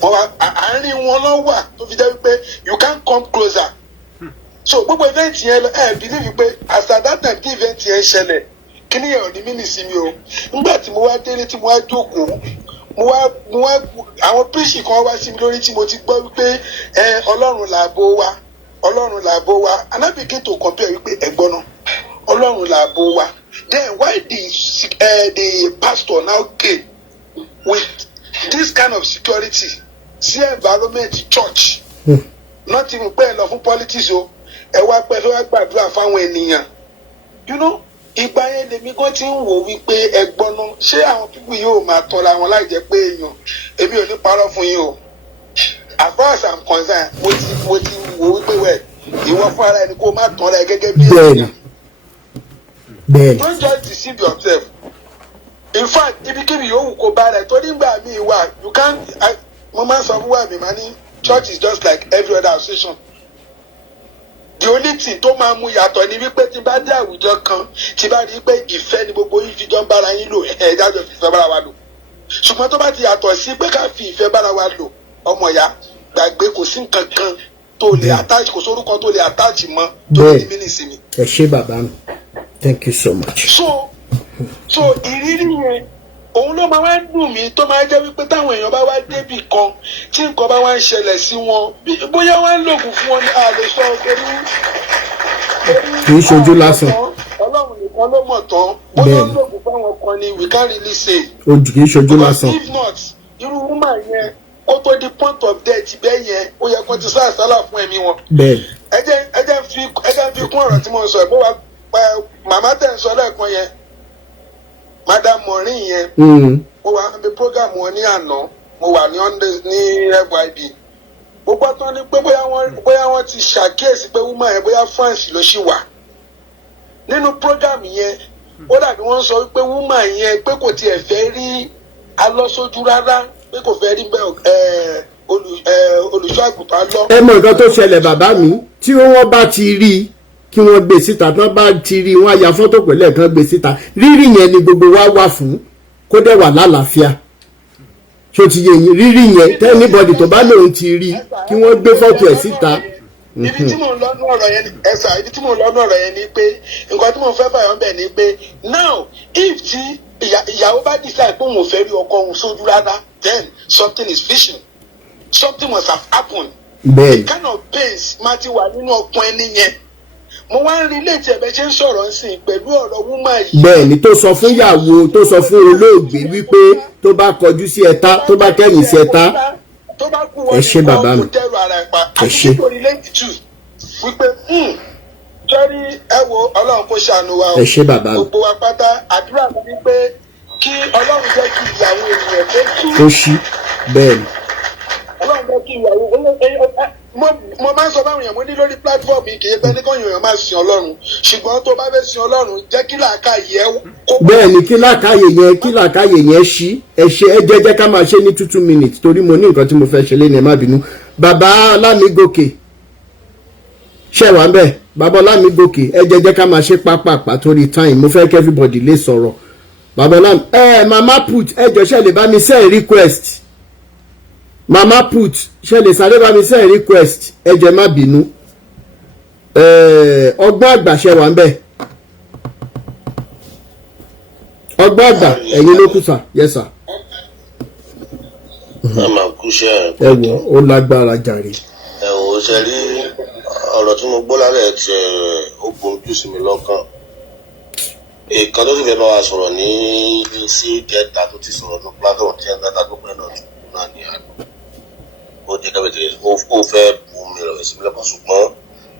Àárín wọn ló wà tó fi jẹ́ wípé you can't come closer. So gbogbo event yẹn believe pé as at that time the event yẹn ṣẹlẹ̀ kí ni yẹn ò ní mí nìsinmi o. Nígbà tí mo wá délé tí mo wá jókòó mo wá àwọn píríṣì kan wá sí mi lórí tí mo ti gbọ́ wípé ọlọ́run làbò wa ọlọ́run làbò wa and I begin to compare wípé ẹ̀gbọ́n náà ọlọ́run làbò wa then why the pastor now came with this kind of security sí environment church not even pé ẹ lọ fún politics o ẹ wá pẹ́ fẹ́ wá gbàdúrà fáwọn ènìyàn you know. Ìgbà yẹn lèmi gan ti ń wò wípé ẹ̀gbọ́n náà ṣé àwọn pípù yóò máa tọ́ra wọn láì jẹ́ pé èèyàn èmi ò ní parọ́ fún yín o as far as I'm concerned mo ti wò wípé wẹ̀ ìwọ fún ara ẹni kó má tọ́ra ẹ gẹ́gẹ́ bí èèyàn. Don't just deceive yourself. In fact ibikíbi yòówù kó bá rẹ̀ torí ìgbà míì wà you can't mo máa ń sọ fún wa mi máa ní church is just like every other association. The only thing tó máa mú yàtọ̀ ni wípé tí bá dé àwùjọ kan tí bá rí pé ìfẹ́ ni gbogbo yín fi jọ ń bára yín lò ẹ̀ẹ́dájọ́ fi ìfẹ́ bára wa lò ṣùgbọ́n tó bá ti yàtọ̀ sí pé ká fi ìfẹ́ bára wa lò ọmọ ìyá gbàgbé kò sí nǹkan kan tó lè attach kò sórúkọ tó lè attach mọ́ tó lè ní mí nìsinmi. Ẹ ṣé bàbá mi, thank you so much. So ìrírí yẹn òun ló máa wá ń dùn mí tó máa jẹ́ wípé táwọn èèyàn bá wá débì kan tí nǹkan bá wá ń ṣẹlẹ̀ sí wọn bóyá wá ń lògùn fún wọn ní àlè sọ pẹ̀lú kì í ṣojú lásán. Ọlọ́run nìkan ló mọ̀ tán bóyá ń lògùn fáwọn kan ni we can't really say. Ojú kì í ṣojú lásán. If not irú woman yẹn kó tó di point of death bẹ́ẹ̀ yẹn ó yẹ kó ti sá àsálà fún ẹ̀mí wọn. ẹ jẹ́ fi kún ọ̀rọ̀ tí mo ń sọ ẹ̀ bó wa màmá tẹ̀ ń sọ lẹ́ẹ̀kan yẹn madam Morin yẹn mo wà níbi program wọn ní àná mo wà ní FYB mo gbọ́ tán ní pé bóyá wọ́n ti ṣàkíyèsí pé woman yẹn bóyá France ló ṣì wà nínú program yẹn ó dàbí wọ́n sọ pé woman yẹn pé kò tiẹ̀ fẹ́ rí alọ́sójú rárá pé kò fẹ́ rí olùṣọ́ àgùntàn lọ. Ẹ mọ nǹkan tó ṣẹlẹ̀ bàbá mi tí wọ́n bá ti rí i kí wọ́n gbé síta tán bá ti rí wọ́n á ya fọ́tò pẹ̀lú ẹ̀kan gbé síta rírì yẹn ni gbogbo wa wà fún kó dẹ̀ wà lálàáfíà ṣó ti yẹ yín rírì yẹn tẹ́nibọ́dì tó bá lòun ti rí kí wọ́n gbé fọ́tò ẹ̀ síta. ibi tí mò ń lọ́nú ọ̀rọ̀ yẹn ibi tí mò ń lọ́nú ọ̀rọ̀ yẹn ni pé nǹkan tí mò ń fẹ́ fàyọ̀ bẹ̀ ni pé now if tí ìyàwó bá decide pé òun ò fẹ́ rí ọkọ òun sójú rárá then something is fishy something must have happened. The kind of pains máa ti wà nínú ọkàn ẹni yẹn mo wá ń rí ilé ìtẹ̀bẹ̀ ṣe ń sọ̀rọ̀ sí i pẹ̀lú ọ̀rọ̀ woman yìí. Bẹ́ẹ̀ni tó sọ fún ìyàwó tó sọ fún olóògbé wípé tó bá kọjú sí ẹ̀ta tó bá kẹ́yìn sí ẹ̀ta. Ẹ ṣé bàbá mi. Ẹ ṣé. wípé sọ́rí ẹ wo ọlọ́run kó ṣàánú wa o. Ẹ ṣé bàbá mi. gbogbo wa pátá àdúrà mi ni pé kí ọlọ́run jẹ́ kí ìyàwó ènìyàn tó ṣí bẹ́ẹ̀ni. ọlọ́run jẹ́ kí ìyàwó mo máa ń sọ báwọn èèyàn mo ní lórí platform yìí kì í pẹ́ ní kọ́yìn èèyàn máa sin ọlọ́run ṣùgbọ́n tó bá fẹ́ sin ọlọ́run jẹ́ kí làákàyè ẹ kó. Bẹ́ẹ̀ni kí làákàyè yẹn ṣí ẹ ṣe ẹ jẹ́ ká máa ṣe ní 2 minutes torí mo ní nǹkan tí mo fẹ́ ṣe lé ní ẹ má bínú. Bàbá Ọlámigòkè ṣe wà ń bẹ̀ bàbá Ọlámigòkè ẹ jẹ́ ká máa ṣe pápápá torí time mo fẹ́ kí everybody lè sọ̀rọ̀. Bàbá mama put ẹ jọ ṣe lè bá mi send request. Mama put ṣe lè sáré bá mi send request ẹ jẹ́ má bínú. Ọgbọ́n àgbà ṣe wà ń bẹ̀. Ọgbọ́n àgbà ẹ̀yin ló kù sà yes sir. máa kú iṣẹ́ ẹ wò ó lágbára jàre. ẹ wò ó ṣe rí ọ̀rọ̀ tí mo gbọ́ lálẹ́ tí ó gbójú sí mi lọ́kàn. Èèkan tó sì fẹ́ bá wa sọ̀rọ̀ ní sí ìjẹta tó ti sọ̀rọ̀ ní platform tí ẹ̀ka tó pẹ́ náà tó kú náà ní àná. Ó jẹ́ kábẹ́tì ó fẹ́ bu mi rẹ̀ sí mi lọ́kàn ṣùgbọ́n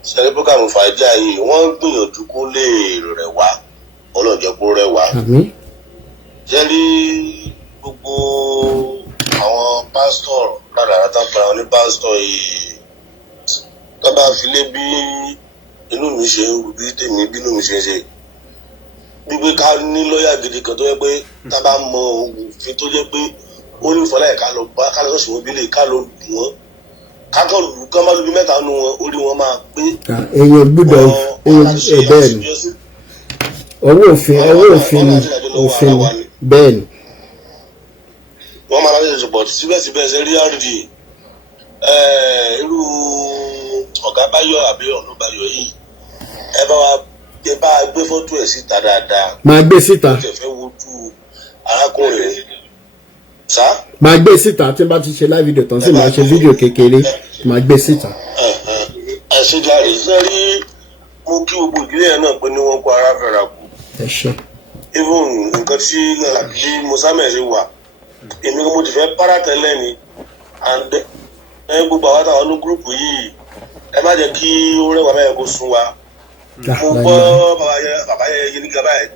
ṣẹ́rí programu fàájà yìí wọ́n ń gbìyànjú kó lè rẹ̀ wá ọlọ́jẹ́ kó rẹ̀ wá. Ṣẹ́rí gbogbo àwọn pásítọ̀ ládàá tá para wọn ní pásítọ̀ yìí tó bá fi lé bí inú mi ṣe ń rú bí tèmi bí inú mi ṣe ń ṣe gbígbé ká ní lọ́ọ̀yà gidi kan tó yẹ pé tá a bá mọ òfin tó yẹ pé ó ní ìfọlá ẹ̀ ká lọ bá ká lọ sọ̀sì wọn bílẹ̀ ká lọ lù wọ́n ká kàn lù ká má lù bí mẹ́ta nù wọn orí wọn máa pé. èèyàn gbúdọ̀ bẹ́ẹ̀ ni ọwọ́ òfin bẹ́ẹ̀ ni. wọ́n máa láti ṣe bọ̀ síbẹ̀síbẹ̀ ṣe rí rd irú ọ̀gá báyọ̀ àbí ọ̀nà báyọ̀ yìí ẹ bá gbé fọ́tò ẹ̀ síta dáadáa. máa gbé síta. ó tẹ̀ fẹ́ wojú arákùnrin sá. máa gbé síta tí n bá ti ṣe live video tán sí máa ṣe fídíò kékeré máa gbé síta. àṣejáde sẹ́rí mo kí gbogbo ìdílé yẹn náà pé ní wọ́n kó ara fẹ́ra kù. ẹ ṣe. even nǹkan tí bí musamman ṣe wà èmi mo ti fẹ́ para tẹ́lẹ̀ ni and gbogbo àwọn àtàwọn ní gúrùpù yìí ẹ má jẹ́ kí ó rẹwà báyẹn kó sún wa. mo gbọ́ bàbá yẹn yé ní gaba yẹn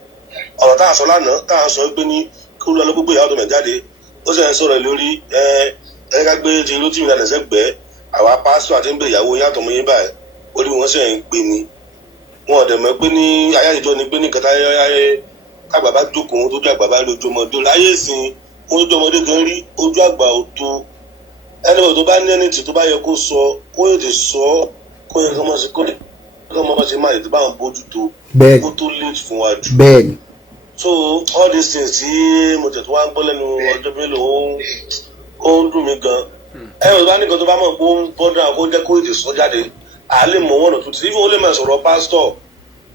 ọ̀rọ̀ tá a sọ lánàá tá a sọ pé ní kí Oluaalo gbogbo ìyàwó tó mẹ̀ jáde ó sì ń sọ̀rọ̀ lórí ká gbé ti ló tì mí lálẹ́ sẹ́gbẹ̀ẹ́ àwa pásítọ̀ àti ń bẹ ìyàwó yàtọ̀ mọ́ yín báyìí orí wọn sì ń gbé ni wọn ọ̀dẹ̀ mọ̀ pé ní ayé àtijọ́ ni pé ní kẹta ayé kágbà bá jókòó ohun tó jẹ́ àgbà bá rí ojú ọmọdé láyé ìsìn ohun tó ọmọdé gan rí ojú àgbà ò tó ẹni tó bá ní ẹni tí tó bá yẹ kó sọ kó yẹ ti sọ kó yẹ kó mọ̀ sí kó lè kó mọ̀ sí máa yẹ tó bá ń bójú tó kó tó late fún wa jù. bẹ́ẹ̀ni. so all these things tí mo tẹ̀ tó wá ń gbọ́ lẹ́nu ọjọ́ mélòó ó ń dùn mí gan ẹ̀rọ tó bá nìkan tó bá mọ̀ pé ó ń bọ́dọ̀ kó jẹ́ kó yẹ ti sọ jáde à lè mọ wọn tó ti ó lè máa sọ̀rọ̀ pásítọ̀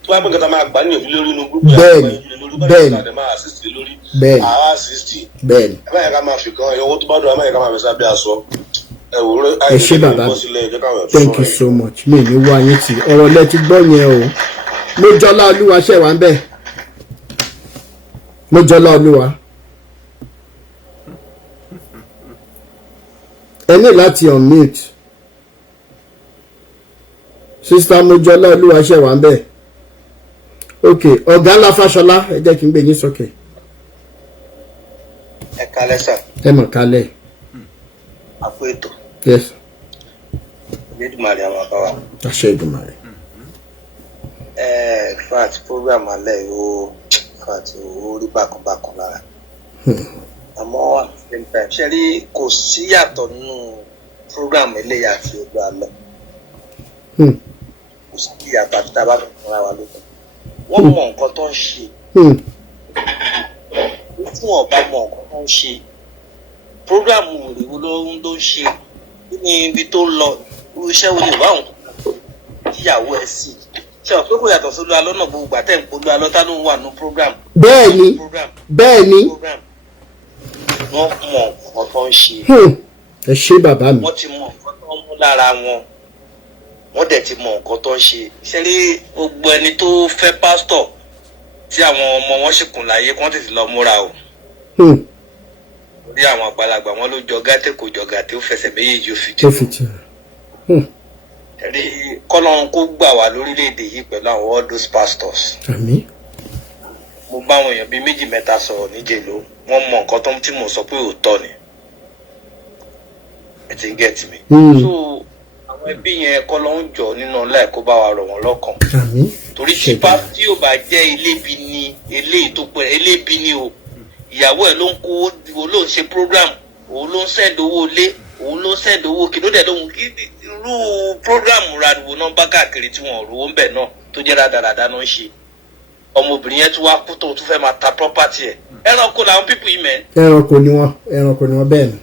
tó bá pẹ́ kẹta máa gbà ní ìfilé orí inú gúrúpù bẹ́ẹ̀ni bẹ́ẹ̀ni bẹ́ẹ̀ni bẹ́ẹ̀ni. ẹ báyìí ká máa fi kan ẹ̀yọ́wọ́ tó bá dùn ẹ báyìí ká máa fi sábẹ́ aṣọ. ẹ ṣé bàbá thank you so much mi ní wá yín tì ọ̀rọ̀ lẹ ti gbọ́ yẹn o Mójọ́lá Olúwa ṣẹ̀ wá ń bẹ̀ Mójọ́lá Olúwa ẹ ní láti unmute sista Mójọ́lá Olúwa ṣẹ̀ wá ń bẹ̀ ok ọ̀gá ńlá Fáṣọlá ẹ jẹ́ kí n gbé yín sókè. ẹ kálẹ́ sà. ẹ mọ̀ kálẹ̀. àpò ètò. yes. Olódùmarè àwọn àbáwá. àṣẹ Èdùmàrè. fat program alẹ́ ó fat ó rí bákanbákan lára. àmọ́ at the same time ṣe rí kò sí yàtọ̀ nínú program eléyà àti Oluaalo. kò sí yàtọ̀ àti tá a bá fara wa lókun. wọ́n mọ nǹkan tó ń ṣe. tí wọ́n bá mọ nǹkan tó ń ṣe program ìrìwò ló ń ṣe ní ibi tó ń lọ iṣẹ́ wo lè wá òun tíyàwó ẹ̀ sí ṣe ọ̀ pé kò yàtọ̀ sí Oluaalo náà gbogbo àtẹ̀ ń polú alọ́ tá ló ń wà ní program. bẹ́ẹ̀ni bẹ́ẹ̀ni. wọ́n mọ nǹkan tó ń ṣe. ẹ ṣé bàbá mi. wọ́n ti mọ nǹkan tó ń mú lára wọn wọ́n dẹ̀ ti mọ nǹkan tó ń ṣe. ṣẹ́rí gbogbo ẹni tó fẹ́ pásítọ̀ tí àwọn ọmọ wọn sì kùn láyé kí wọ́n tètè lọ múra o. bí àwọn àgbàlagbà wọn ló jọ gàtẹ́ kò jọ gàtẹ́ ó fẹsẹ̀ méjèèjì ó fi jẹ́. ẹ̀rí kọ́lọ́run kó gbà wá lórílẹ̀‐èdè yìí pẹ̀lú àwọn all those pastors. àmín. mo bá àwọn èèyàn bíi méjì mẹ́ta sọ̀rọ̀ níjẹ̀ló wọ́n mọ nǹkan tó tí mo sọ pé òótọ́ ni ẹ ti ń gẹ̀tì mi. so àwọn ẹbí yẹn kọ́lọ́run jọ nínú ọlá ẹ̀ kó bá wa rọ̀ wọ́n lọ́kàn. àmín. torí tí ò bá jẹ́ elébi ni eléyìí tó pẹ́ elébi ni o ìyàwó ẹ̀ ló ń kó owó ló ń ṣe program òun ló ń sẹ́ẹ̀dì owó ilé òun ló ń sẹ́ẹ̀dì owó kí ló dẹ̀ lóhun kí irú program radiwo náà bá káàkiri tí wọ́n rówó ń bẹ̀ náà tó jẹ́ rádaràdá náà ń ṣe ọmọbìnrin yẹn tún wá kú tó tún fẹ́ máa ta property ẹ̀ ẹranko làwọn pípù yìí mẹ́. ẹranko ni wọ́n bẹ́ẹ̀ ni.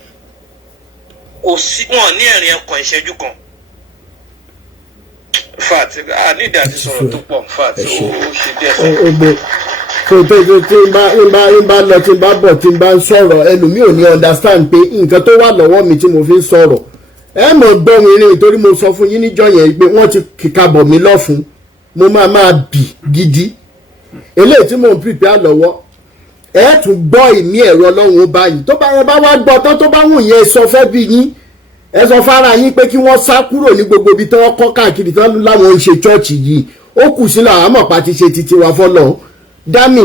kò sí wọn ní ẹ̀rín ẹ̀kan ìṣẹ́jú kan fat nídìí àti sọ̀rọ̀ tó pọ̀ fat ó ṣe díẹ̀ sẹ́yìn. so tí n bá lọ tí n bá bọ̀ tí n bá ń sọ̀rọ̀ ẹlòmíì ò ní understand pé nǹkan tó wà lọ́wọ́ mi tí mo fi ń sọ̀rọ̀ ẹ mọ̀ gbọ́ mi rí nítorí mo sọ fún yín níjọ́ yẹn pé wọ́n ti kíka bọ̀ mí lọ́fun mo máa bì gidi eléyìí tí mò ń prepare lọ́wọ́ ẹ tún gbọ́ ìmí ẹ̀rọ ọlọ́run ó báyìí tó bá wá gbọ́ tán tó bá wù yẹn sọ fẹ́ bí yín ẹ sọ fara yín pé kí wọ́n sá kúrò ní gbogbo ibi tí wọ́n kọ́ káàkiri tí wọ́n láwọn ń ṣe chọ́ọ̀chì yìí ó kù sílẹ̀ àmọ́ pa ti ṣe titi wa fọ́lọ́ dámì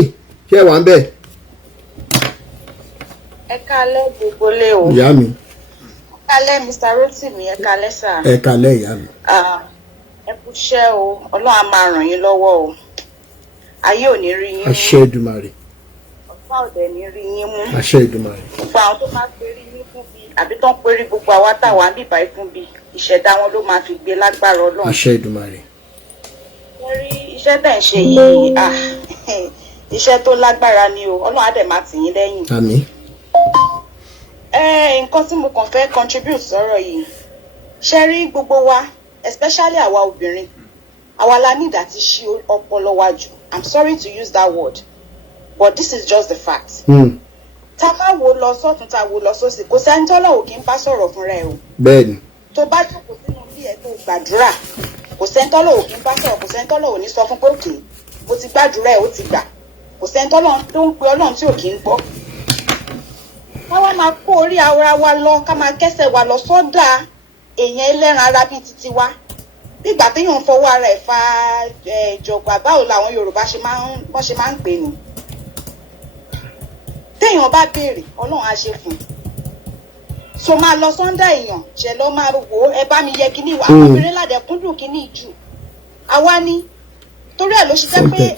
ṣe wà ń bẹ̀. ẹ kálẹ́ gbogbo lé o. ìyá mi. ẹ kálẹ́ Mr. Rotimi ẹ kálẹ́ sà. ẹ kálẹ́ ìyá mi. ẹ kú iṣẹ́ o Ọlọ́run á máa ràn yín lọ́wọ́ o ayé ò ní rí yín mú. àṣẹ Èdùmàrè. ọ̀pá ọ̀dẹ̀ ní rí yín mú. àṣẹ Èdùmàrè. gbogbo àwọn tó máa perí yín fún bí àbí tó ń perí gbogbo àwa táwa ń bìbá fún bí ìṣẹ̀dá wọn ló máa fi gbé lágbára Ọlọ́run. àṣẹ Èdùmàrè. wọ́n rí iṣẹ́ tẹ̀ ń ṣe yìí iṣẹ́ tó lágbára ni o Ọlọ́run á dẹ̀ máa tì yín lẹ́yìn. àmín. Nǹkan tí mo kàn fẹ́ contribute sọ̀rọ̀ yìí ṣe rí gbogbo wa especially àwa obìnrin àwa la need àti ṣí ọpọlọ wa jù. I'm sorry to use that word but this is just the fact. tá a bá wo lọ sọ́tún tá a wo lọ sósì kò sẹ́ni tọ́lọ̀ ò kí ń bá sọ̀rọ̀ fúnra ẹ̀ o. bẹ́ẹ̀ni. tó bá jókòó sínú ilé ẹ̀ tó gbàdúrà kò sẹ́ni tọ́lọ̀ ò kí ń bá sọ̀rọ̀ kò sẹ́ni tọ́lọ̀ ò ní sọ fún pé òkè mo ti gbàdúrà ẹ̀ ó ti gbà kò sẹ́ni tọ́lọ̀ tó ń pe Ọlọ́run tí ò kí ń gbọ́. káwá máa kó orí ara wa lọ ká máa kẹ́sẹ̀ wa lọ sọ́dà èèyàn ẹlẹ́ran ara bíi titi wa nígbà téèyàn ń fọwọ́ ara ẹ̀ fa ìjọba báwo làwọn Yorùbá ṣe máa ń pè ní. téèyàn bá béèrè Ọlọ́run á ṣe fún un. so máa lọ sọ́ndà èèyàn ṣe lọ́ máa wò ó ẹ bá mi yẹ kíní wa àwọn obìnrin ládẹ́kúndùn kíní jù àwa ni torí ẹ̀ ló ṣe jẹ́ pé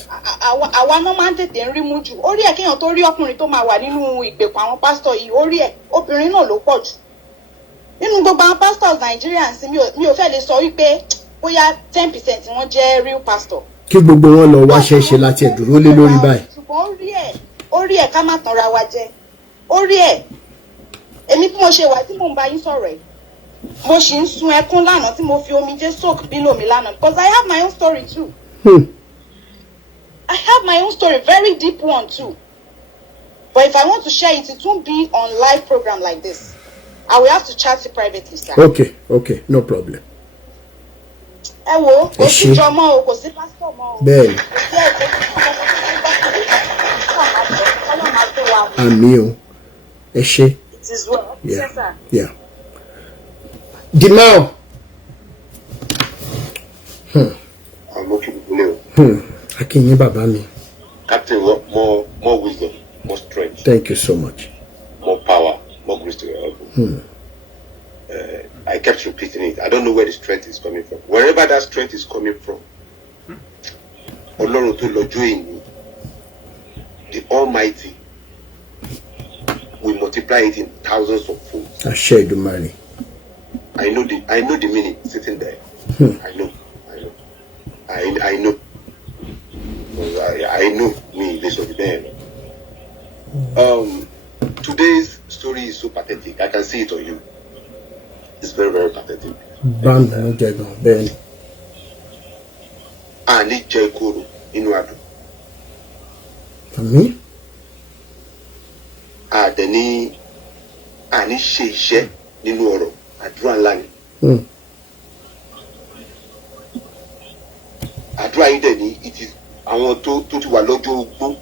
àwa náà máa ń tètè ń rí mú jù orí ẹ̀ kéèyàn tó rí ọkùnrin tó máa wà nínú ìgbèkùn àwọn pásítọ̀ yìí orí ẹ̀ obìnrin náà ló pọ̀ jù nínú gbogbo àwọn pastors Nigerian sí mi ò fẹ́ lè sọ wípé bóyá 10% wọ́n jẹ́ real pastor. kí gbogbo wọn lọ wá ṣẹṣẹ láti ẹdúró lé lórí báyìí. ṣùgbọ́n orí ẹ̀ ká má tanra wa jẹ orí ẹ̀ èmi bí mo ṣe wà tí mò ń bá yín sọ̀rọ̀ ẹ̀ mo sì ń sun ẹkún lánàá tí mo fi omijé soak pillow mi lánàá because I have my own story too. I have my own story, very deep one too. But if I want to share it, it won't be on live program like this. I will have to chat it privately, sir. Okay, no problem. Ẹ wo, kò sí jọmọ o, kò sí pásítọ̀ mọ́ o. Bẹ́ẹ̀ni. Àmín o, ẹ ṣé. It is well. Yeah. Yes, sir. Yeah. Dimao. I'm looking for you. Akinyin bàbá mi. Captain, more wisdom, more strength. Thank you so much. More power, more grace to your elbow. I kept repeating it. I don't know where the strength is coming from. Wherever that strength is coming from, Ọlọ́run tó lọ́jọ́ èyí, the Almighty will multiply it in thousands of folds. Àṣẹ Èdùmàrè. I know the meaning sitting there. I know. I know me, this will be there. Today's story is so pathetic. I can see it on you. It's very, very pathetic. Ben. Ani Jekoro Inuadu. Àmín. Adeni Ani Sheishe nínú ọ̀rọ̀ àdúrà ńlá ni. Àdúrà yìí dẹ̀ ni it is àwọn tó ti wà lọ́jọ́ ogbó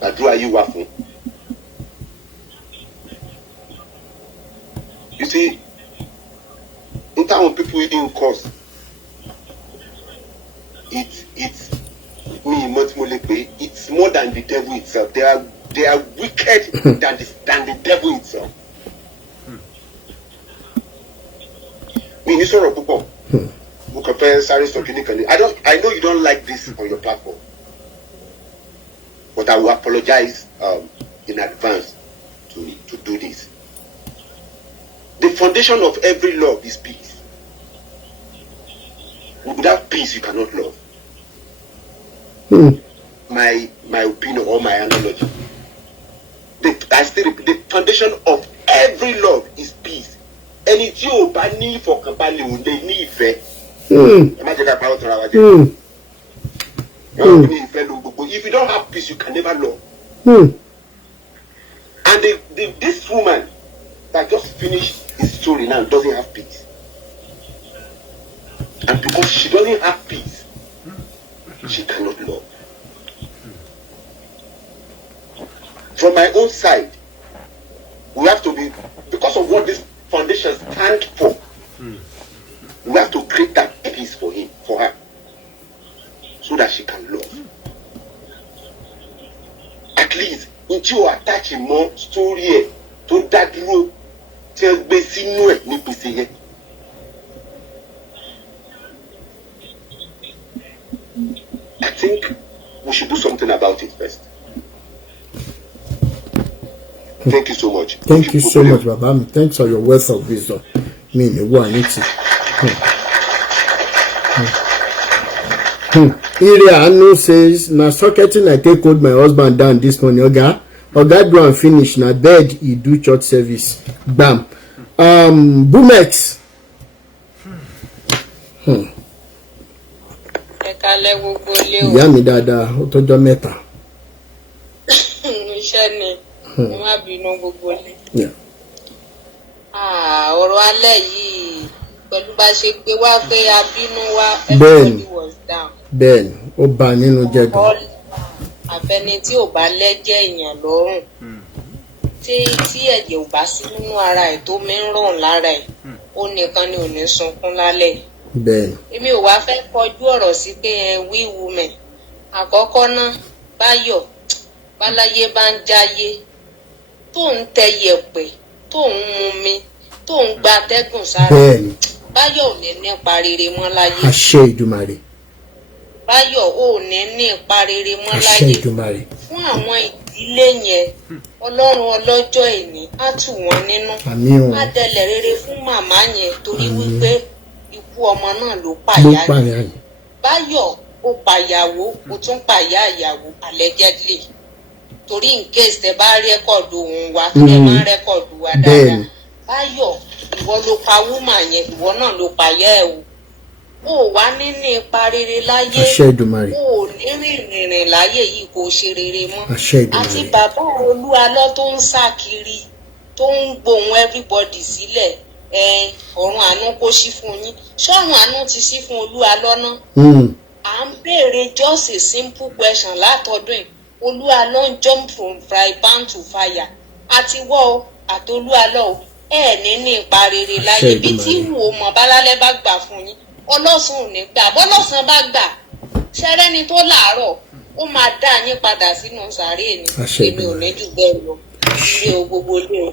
àdúrà yìí wà fún. You see, in town people eating cause it's more than the devil itself. They are wicked than the devil itself. Me ní sọ̀rọ̀ púpọ̀. Mo kàn fẹ́ sáré sọ kíní kan ní. I know you don't like this on your platform, but I will apologize in advance to do this. The foundation of every love is peace. Without peace, you cannot love. My opinion or my analogy. I still repeat, the foundation of every love is peace. Ẹni tí ò bá ní ìfọ̀kànbalẹ̀ ò lè ní ìfẹ́. Ẹ má jẹ́ ká parọ́ tọ́ra wa jẹ́. Wọ́n ní ìfẹ́ ló gbogbo peaceful. If you don't have peace, you can never love. And this woman that just finished his story now doesn't have peace. And because she doesn't have peace, she cannot love. From my own side, we have to be, because of what this foundation stands for, we have to create that peace for her, so that she can love. At least, until you attach a more story to that road, tell me I think we should do something about it first. Thank you so much. Thank you so much, Babami. Thanks for your words of wisdom. Iria Anu says, na socketing I take hold my husband down this morning. Oga go and finish. Na bed he do church service. Bam. Bumex. Ìyá mi dáadáa, ó tọ́jọ́ mẹ́ta. Iṣẹ́ ni, ẹ má bínú gbogbo ilé. Ọ̀rọ̀ alẹ́ yìí pẹ̀lú bá ṣe gbé wá pé abínú wá, everybody was down. Bẹ́ẹ̀ni, ó bà nínú jẹ́ gan. Àfẹni tí ò bá lẹ́jẹ̀ èèyàn lọ́rùn, tí ẹ̀jẹ̀ ò bá sí nínú ara ẹ̀ tó mi ń ràn lára ẹ̀, ó nìkan ni ò ní sunkún lálẹ́. Bẹ́ẹ̀ni. Èmi ò wá fẹ́ kọjú ọ̀rọ̀ sí pé we women. Àkọ́kọ́ náà, Báyọ̀, báláyé bá ń jáyé, tó ń tẹ yẹ̀pẹ̀, tó ń mumi, tó ń gba atẹ́gùn sára. Bẹ́ẹ̀ni. Báyọ̀ ò ní nípa rere mọ́ láyé. Àṣẹ Ìdùmarè. Báyọ̀ ò ní nípa rere mọ́ láyé. Àṣẹ Ìdùmarè. Fún àwọn ìdílé yẹn, Ọlọ́run ọlọ́jọ́ ìní á tù wọ́n nínú. Àmín o. Á dẹlẹ̀ rere fún màmá yẹn torí wípé ikú ọmọ náà ló pàyà yẹn. Báyọ̀ ó pàyàwó, ó tún pàyà ìyàwó allegedly. Torí in case tẹ bá rẹ́kọ̀dù òun wa, tẹ máa rẹ́kọ̀dù wa dáadáa. Báyọ̀, ìwọ ló pa wúmà yẹn, ìwọ náà ló pàyà ẹ̀ wò. Ó wá níní ipa rere láyé. Àṣẹ Ìdùmarè. Ó ní rìnrìn láyé yìí kò ṣe rere mọ́. Àṣẹ Ìdùmarè. Àti bàbá Oluaalo tó ń sá kiri, tó ń gbohùn everybody sílẹ̀. Ọ̀run àánú kó ṣí fún yín. Ṣọ́run àánú ti ṣí fún Oluaalo náà. À ń béèrè just a simple question látọdún yìí. Oluaalo ń jump from fry pan to fire. Àti wọ́ àti Oluaalo ní ipa rere láyé. Bí tí wù ó mọ̀ bálálẹ́ bá gbà fún yín. Ọlọ́sùn ò ní gbà. Bọ́lọ́sàn bá gbà. Ṣẹ́rẹ́ni tó láàárọ̀, ó máa dá yín padà sínú sàréè ni. Èmi ò ní jù bẹ́ẹ̀ lọ. Ilé o gbogbo ilé o.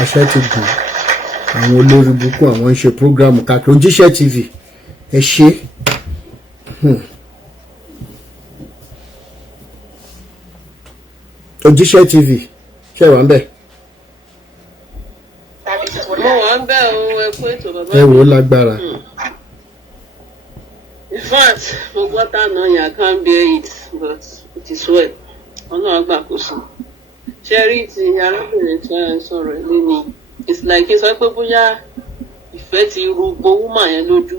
Àṣẹ ti gùn. Àwọn olórí burúkú àwọn ń ṣe prógrámù káàkiri Ojúṣe TV. Ẹ ṣé. Ojúṣe TV. Ṣé wà ń bẹ̀? Mo wà ń bẹ̀ o, ẹ kú ètò bàbá. Ẹ wò ó lágbára. In fact, mo gbọ́ tànà yẹn, I can't bear it, but it is well. Ọlọ́run àgbàkóso. Ṣé rí ti arábìnrin tí a ń sọ̀rọ̀ ilé ni? It's like kí n sọ pé bóyá ìfẹ́ ti ru gbowúmà yẹn lójú.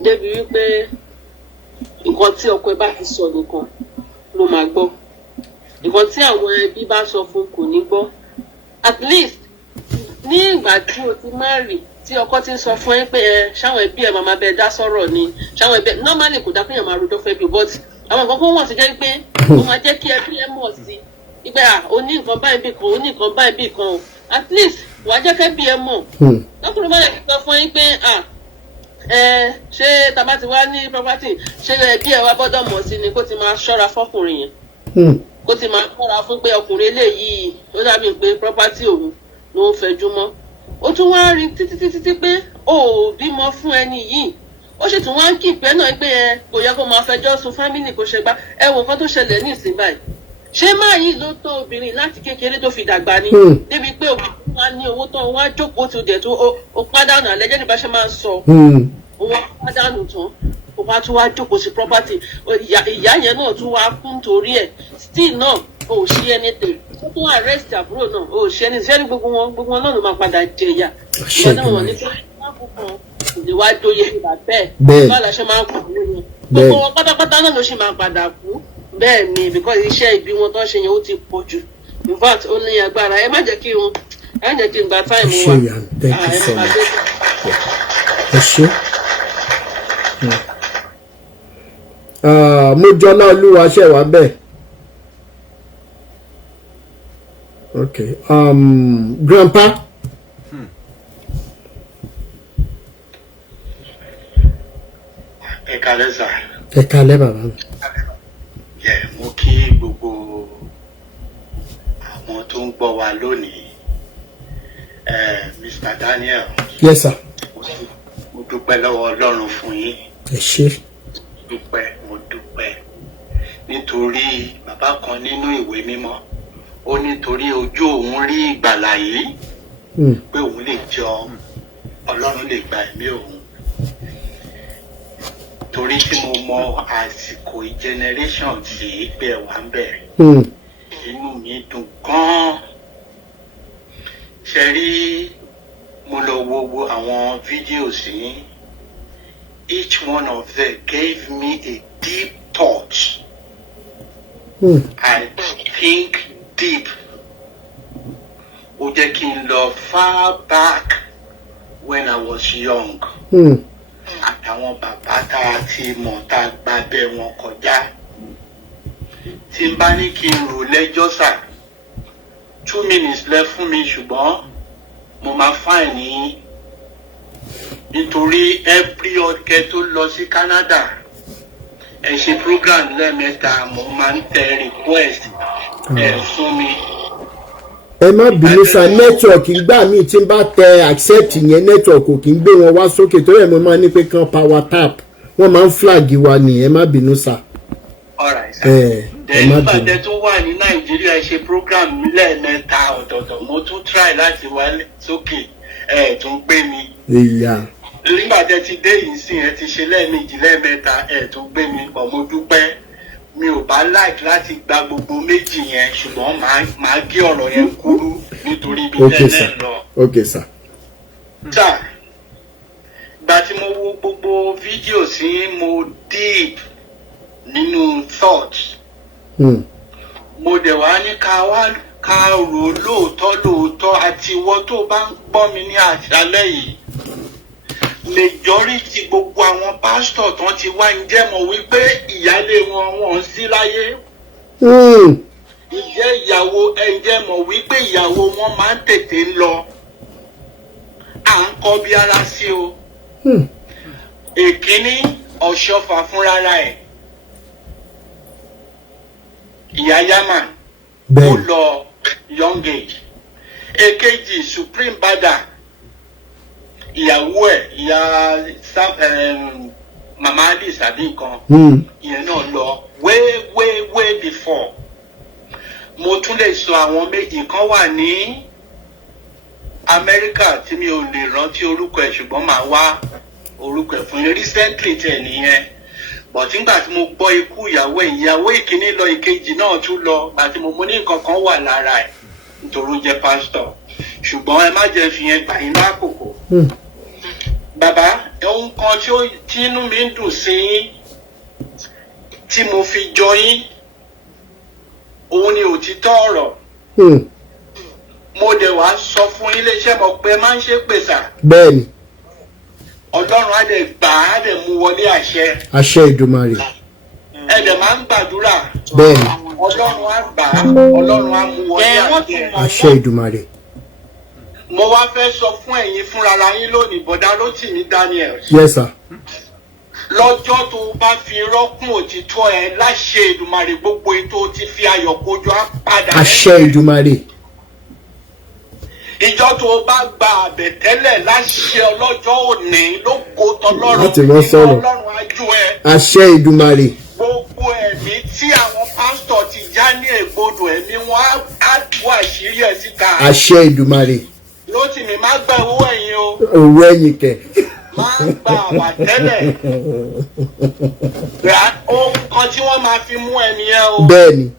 Débi wípé nǹkan tí ọkọ ẹ bá ti sọ nìkan ló máa gbọ́. Nǹkan tí àwọn ẹbí bá sọ fún kò ní gbọ́. At least ní ìgbà tí o ti marry tí ọkọ ti ń sọ fún ẹ pé ṣáwọn ẹbí ẹ máa bẹ dá sọ̀rọ̀ ni ṣáwọn ẹbí ẹ normally kò dá kéèyàn máa rojọ́ fẹ́ bí but àwọn nǹkan kan wọ́n ti jẹ́ pé ó máa jẹ́ kí ẹbí ẹ mọ̀ sí ìgbà ó ní nǹkan báyìí bí kan ó ní nǹkan báyìí bí kan o at least wàá jẹ́ kẹ́bí ẹ mọ̀ lọ́kùnrin bá yẹ kí sọ fún yín pé ṣé tàbá ti wá ní property ṣé ẹbí ẹ wá gbọ́dọ̀ mọ̀ sí ni kó ti máa ṣọ́ra fọ́kùnrin yẹn kó ti máa ṣọ́ra fún pé ọkùnrin eléyìí ó dàbí pé property òun ló ń fẹjú mọ́ ó tún wá rí títí pé ó bímọ fún ẹni yìí ó sì tún wá ń kí ìpẹ́ náà pé kò yẹ kó máa fẹjọ́ sùn fámìlì kó ṣe gbá ẹ wo nǹkan tó ṣẹlẹ̀ ní ìsìn báyìí ṣé máa yìí ló tọ́ obìnrin láti kékeré tó fi dàgbà ni débi pé obìnrin wá ní owó tán wá jókòó tó dẹ̀ tó ó pàdánù àlẹ́jẹ́ nípa ṣe máa ń sọ owó pàdánù tán ó wá tún wá jókòó sí property ìyá yẹn náà tún wá kún torí ẹ̀ still náà ò ṣí anything ó tún arrest àbúrò náà ò ṣí anything ṣẹ́ni gbogbo wọn náà ló máa padà jẹ̀yà ìwọ́n náà wọ́n ní pé wọ́n kò lè wá dóye ìgbà bẹ́ẹ̀ báwo la ṣe máa ń kọ̀ ọ́ gbogbo wọn pátápátá náà ló ṣì máa padà kú bẹ́ẹ̀ ni because iṣẹ́ ìbí wọn tó ṣe yẹn ó ti pọ̀ jù in fact ó ní agbára ẹ má jẹ́ kí n gba táìmù wa thank you so much ẹ ṣé mo jọlá olúwa ṣe wá bẹ́ẹ̀ okay grandpa. Ẹ kálẹ́ sà. Ẹ kálẹ́ bàbá mi. Mo kí gbogbo àwọn tó ń gbọ́ wa lónìí. Mr. Daniel. Yes sir. Mo dúpẹ́ lọ́wọ́ Ọlọ́run fún yín. Ẹ ṣé. Mo dúpẹ́. Nítorí bàbá kan nínú ìwé mímọ́, ó nítorí ojú òun rí ìgbàlà yìí, pé òun lè jọ Ọlọ́run lè gba ẹ̀mí òun. Torí tí mo mọ àsìkò generation tí pé ẹ wà ń bẹ̀rẹ̀, inú mi dùn gan-an. Ṣé rí mo lọ wo àwọn fídíòs yín, each one of them gave me a deep touch. I think deep. Ó jẹ́ kí n lọ far back when I was young. Àtàwọn bàbá tá a ti mọ̀ tá a gba bẹ́ẹ̀ wọn kọjá. Tí n bá ní kí n rò lẹ́jọ́ sà, 2 minutes left fún mi ṣùgbọ́n mo máa fáìn ní nítorí every ọ̀kẹ́ tó lọ sí Canada ẹ ṣe program lẹ́ẹ̀mẹ́ta mo máa ń tẹ request fún mi. Ẹ má bínú sa network ìgbà míì tí n bá tẹ accept yẹn network kò kí n gbé wọn wá sókè torí ẹ̀ mo máa ní pé kan power tap wọ́n máa ń flag wa ní ẹ má bínú sa. Alright sir. Nígbà tẹ́ tún wà ní Nàìjíríà ṣe program lẹ́ẹ̀mẹ́ta ọ̀tọ̀ọ̀tọ̀ mo tún try láti wá sókè tún gbé mi. Nígbà tẹ́ ti dé yìí sí ẹ ti ṣe lẹ́ẹ̀mejì lẹ́ẹ̀mẹ́ta tún gbé mi pọ̀ mo dúpẹ́. Mi ò bá like láti gba gbogbo méjì yẹn ṣùgbọ́n màá gé ọ̀rọ̀ yẹn kúrú nítorí ibi tẹ́lẹ̀ lọ. Okay sir. Sir, ìgbà tí mo wo gbogbo fídíò sí mo deep nínú thought. Mo dẹ̀ wá ní ká rò lóòótọ́ àti ìwọ tó bá ń gbọ́ mi ní àṣálẹ́ yìí. Majority gbogbo àwọn pásítọ̀ tán ti wá ń jẹ́ mọ̀ wípé ìyálé wọn sí láyé. Ǹjẹ́ ìyàwó ẹ̀jẹ̀ mọ̀ wípé ìyàwó wọn máa ń tètè lọ. À ń kọ́ bí ara sí o. Èkíní ọ̀ṣọ́fà fúnra ẹ̀. Ìyá Yámà ó lọ young age. Èkejì Supreme Bada. Ìyàwó ẹ̀ ìyá Mama Adis àbí nǹkan ìyẹn náà lọ way before. Mo tún lè sọ àwọn méjì kan wà ní Amẹ́ríkà tí mi ò lè rántí orúkọ ẹ̀ ṣùgbọ́n màá wá orúkọ ẹ̀ fún yín recently tẹ̀ nìyẹn. But nígbà tí mo gbọ́ ikú ìyàwó ìkíní lọ ìkejì náà tún lọ àti mo ní nǹkan kan wà lára ẹ̀ nítorí ó jẹ́ pásítọ̀ ṣùgbọ́n ẹ má jẹ́ fi yẹn gbà yín lákòókò. Bàbá ohun kan tí inú mi ń dùn sí yín tí mo fi jọ yín òun ni òtítọ́ ọ̀rọ̀. Mo dẹ̀ wá sọ fún iléeṣẹ́ mọ̀ pé máa ń ṣe pèsè. Bẹ́ẹ̀ni. Ọlọ́run á dẹ̀ gbà á dẹ̀ mú wọlé àṣẹ. Àṣẹ Ìdùmarè. Ẹ dẹ̀ máa ń gbàdúrà. Bẹ́ẹ̀ni. Ọlọ́run á gbà á, Ọlọ́run á mú wọlé àṣẹ. Àṣẹ Ìdùmarè. Mo wá fẹ́ sọ fún ẹ̀yin fúnra yín lónìí bọ̀dá Rótìmí Daniel. Yes sir. Lọ́jọ́ tó bá fi rọ́kùn òtítọ́ ẹ láṣẹ Ìdùmarè gbogbo ètò ti fi ayọ̀ kojú á padà. Àṣẹ Ìdùmarè. Ìjọ tó bá gba àbẹ̀tẹ́lẹ̀ láṣẹ ọlọ́jọ́ òní ló kó tọlọ́run láti wọ́n sọ̀rọ̀. Ọlọ́run ajú ẹ. Àṣẹ Ìdùmarè. Gbogbo ẹ̀mí tí àwọn pásítọ̀ ti já ní ègbodò ẹ̀mí wọn á tú àṣírí ẹ̀ síta. Àṣẹ Ìdùmarè. Rótìmí má gba owó ẹ̀yìn o. Owó ẹ̀yìn kẹ̀. Má gba àbàtẹ́lẹ̀. Ohun kan tí wọ́n máa fi mú ẹni ẹ o. Bẹ́ẹ̀ni.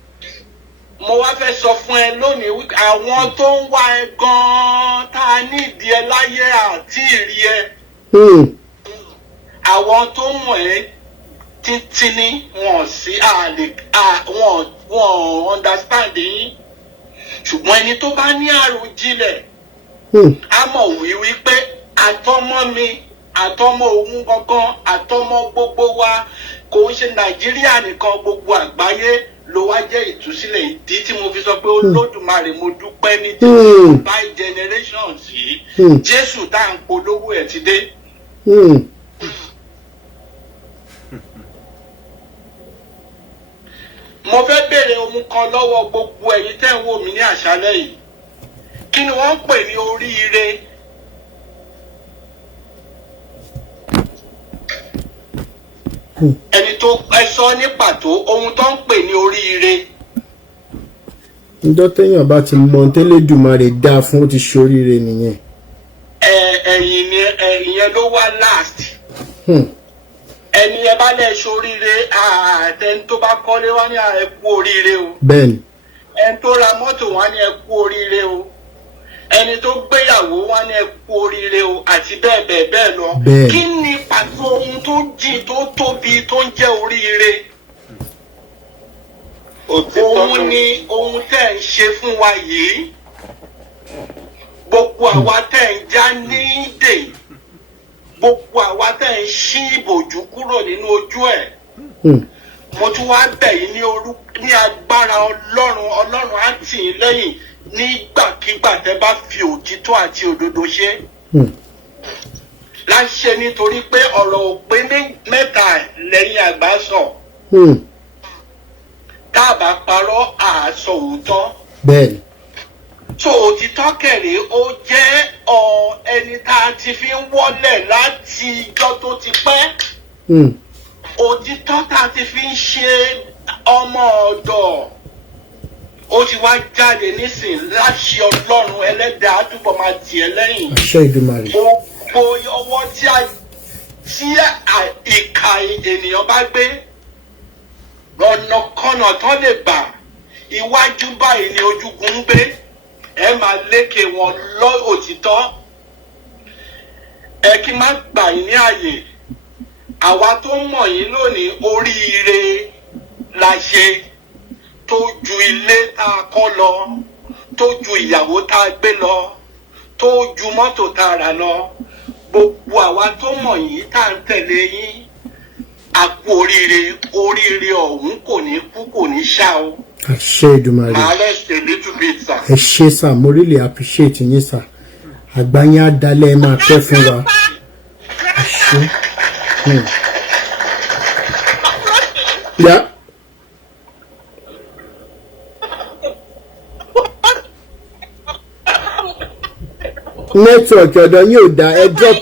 Mo wá fẹ́ sọ fún ẹ lónìí wípé àwọn tó ń wá ẹ gan-an tá a nídìí ẹ láyé àti ìrí ẹ. Àwọn tó mọ̀ ẹ́ títí ní wọn sí wọn understand yín ṣùgbọ́n ẹni tó bá ní àròjinlẹ̀ á mọ̀ wípé àtọmọ mi àtọmọ òun gangan àtọmọ gbogbo wa kò ń ṣe Nàìjíríà nìkan gbogbo àgbáyé ló wá jẹ́ ìtúsílẹ̀ ìdí tí mo fi sọ pé Olódùmarè mo dúpẹ́ ní ti by generations yìí Jésù tá à ń polówó ẹ̀ ti dé. Mo fẹ́ béèrè ohun kan lọ́wọ́ gbogbo ẹ̀yin tẹ́ ń wò mí ní àṣálẹ́ yìí kí ni wọ́n ń pè ní oríire? Ẹni tó ẹ sọ ní pàtó ohun tó ń pè ní oríire. Ǹjọ́ téèyàn bá ti mọ tẹ́lẹ̀dùmarè dáa fún ó ti ṣoríire nìyẹn. Ẹ̀yìn ni ìyẹn ló wá last. Ẹni ẹ bá lẹ̀ ṣoríire àtẹni tó bá kọ́lé wá ní ẹ kú oríire o. Bẹ́ẹ̀ni. Ẹni tó ra mọ́tò wá ní ẹ kú oríire o. Ẹni tó gbéyàwó wá ní ẹ kú oríire o àti bẹ́ẹ̀ bẹ́ẹ̀ bẹ́ẹ̀ lọ. Kí ni pàtó ohun tó jìn tó tóbi tó ń jẹ́ oríire? Òun ni ohun tẹ́ ń ṣe fún wa yìí. Gbogbo àwa tẹ́ ń já ní ìdè. Gbogbo àwa tẹ́ ń ṣí ìbòjú kúrò nínú ojú ẹ̀. Mo tún wá bẹ̀ yín ní agbára Ọlọ́run á tì yín lẹ́yìn nígbàkigbà tẹ́ bá fi òtítọ́ àti òdodo ṣe. Láṣẹ nítorí pé ọ̀rọ̀ òpé mẹ́ta lẹ́yìn àgbà sọ. Tá a bá parọ́ àásọ òótọ́. Bẹ́ẹ̀ni. So òtítọ́ kẹ̀lé ó jẹ́ ẹni tá a ti fi ń wọ́lẹ̀ láti ijọ́ tó ti pẹ́. Òtítọ́ tá a ti fi ń ṣe ọmọ ọ̀dọ̀ ó ti wá jáde nísìn láṣẹ Ọlọ́run Ẹlẹ́dàá túbọ̀ máa tì ẹ́ lẹ́yìn. Àṣẹ Ìdùmarè. Gbogbo ọwọ́ tí ìka ènìyàn bá gbé ọ̀nà kọ́nà tán lè bà iwájú báyìí ni ojúgun ń gbé ẹ máa lékè wọn lọ òtítọ́. Ẹ kí má gbà yín ní àyè àwa tó mọ̀ yín lónìí oríire la ṣe tó ju ilé tá a kọ́ lọ tó ju ìyàwó tá a gbé lọ tó ju mọ́tò tá a rà lọ gbogbo àwa tó mọ̀ yín tá à ń tẹ̀lé yín àpò oríire ọ̀hún kò ní kú kò ní ṣá o. Àṣẹ Ìdùmarè. Màá rest a little bit sir. Ẹ ṣé sà, mo really appreciate yín sà. Àgbáyé adalẹ̀ ẹ máa pẹ́ fún wa. Àṣẹ. Yeah. Network ọ̀dọ̀ yín ò dá ẹ drop.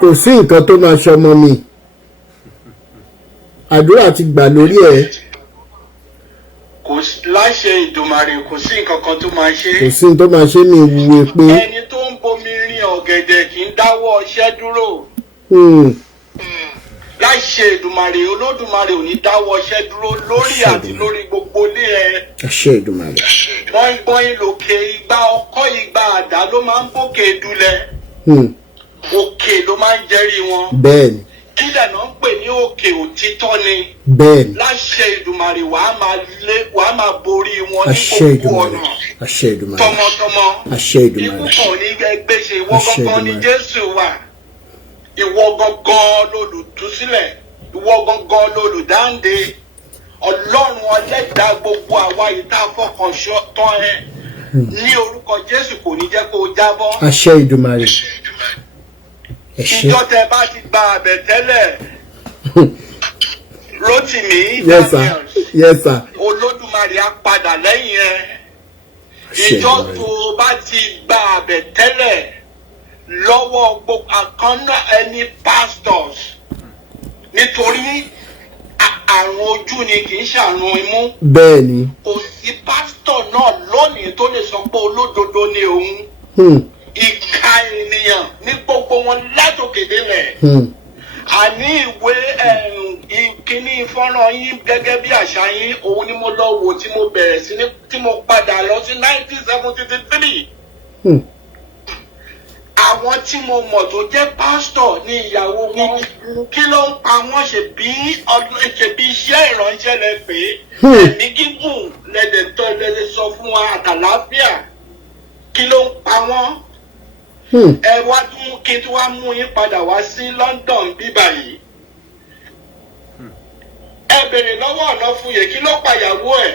Kò sí nǹkan tó máa ṣọmọ mi. Àdúrà ti gbà lórí ẹ̀. Kò láṣẹ Ìdùmarè kò sí nǹkan kan tó máa ṣe. Kò sí nǹkan tó máa ṣe mi ìwúwe pé. Ẹni tó ń bomi rin ọ̀gẹ̀dẹ̀ kì í dáwọ́ iṣẹ́ dúró. Láṣẹ Ìdùmarè Olódùmarè ò ní dáwọ́ iṣẹ́ dúró lórí àti lórí gbogbo ilé ẹ. Àṣẹ Ìdùmarè. Gbọ́ngbọ́n lòkè igba ọkọ́ igba àdá ló máa ń bókè dulẹ̀. Òkè ló máa ń jẹ́rí wọn. Bẹ́ẹ̀ni. Kí lẹ́nà ń pè ní òkè òtítọ́ ni. Bẹ́ẹ̀ni. Láṣẹ Ìdùmarè wàá máa borí wọn ní Àṣẹ gbogbo Ìdùmarè. ọ̀nà. Àṣẹ Ìdùmarè. Tọmọtọmọ. Àṣẹ Ìdùmarè. Ikú kan ò ní gbé ṣe ìwọ Àṣẹ gangan ni Ìdùmarè. Jésù wà. Ìwọ gangan lolùtúsílẹ̀. Ìwọ gangan lolùdáǹdè. Ọlọ́run Ẹlẹ́dàá gbogbo àwa yìí tá a fọkàn tán ẹ. Ní orúkọ Jésù kò ní jẹ́ kó o jábọ́. Àṣẹ Ìdùmarè. Ẹ ṣé. Ìjọ tẹ bá ti gba àbẹ̀tẹ́lẹ̀. Rótìmí Yes sir. Yes sir. Olódùmarè á padà lẹ́yìn ẹ. Àṣẹ Ìjọ Ìdùmarè. tó o bá ti gba àbẹ̀tẹ́lẹ̀ lọ́wọ́ gbogbo àkànná ẹni pastors nítorí àrùn ojú ni kì í ṣàrùn imú. Bẹ́ẹ̀ni. Kò sí pásítọ̀ náà lónìí tó lè sọ pé olódodo ni òun. Ìka ènìyàn ní gbogbo wọn látòkè délẹ̀. Àní ìwé ìkíní fọ́nrán yín gẹ́gẹ́ bí àṣà yín òun ni mo lọ wò tí mo bẹ̀rẹ̀ sí ní tí mo padà lọ sí 1973. àwọn tí mo mọ̀ tó jẹ́ pásítọ̀ ní ìyàwó wọn kí ló ń pa wọ́n ṣèbí iṣẹ́ ìránṣẹ́ lẹ pé ẹ̀mí gígùn lẹ́dẹ̀ sọ fún wa àtàláfíà kí ló ń pa wọ́n. Ẹ wá tún kí n tún wá mú yín padà wá sí London bíbá yìí. Ẹ bèrè lọ́wọ́ Ọ̀nàfúyè kí ló pa ìyàwó ẹ̀.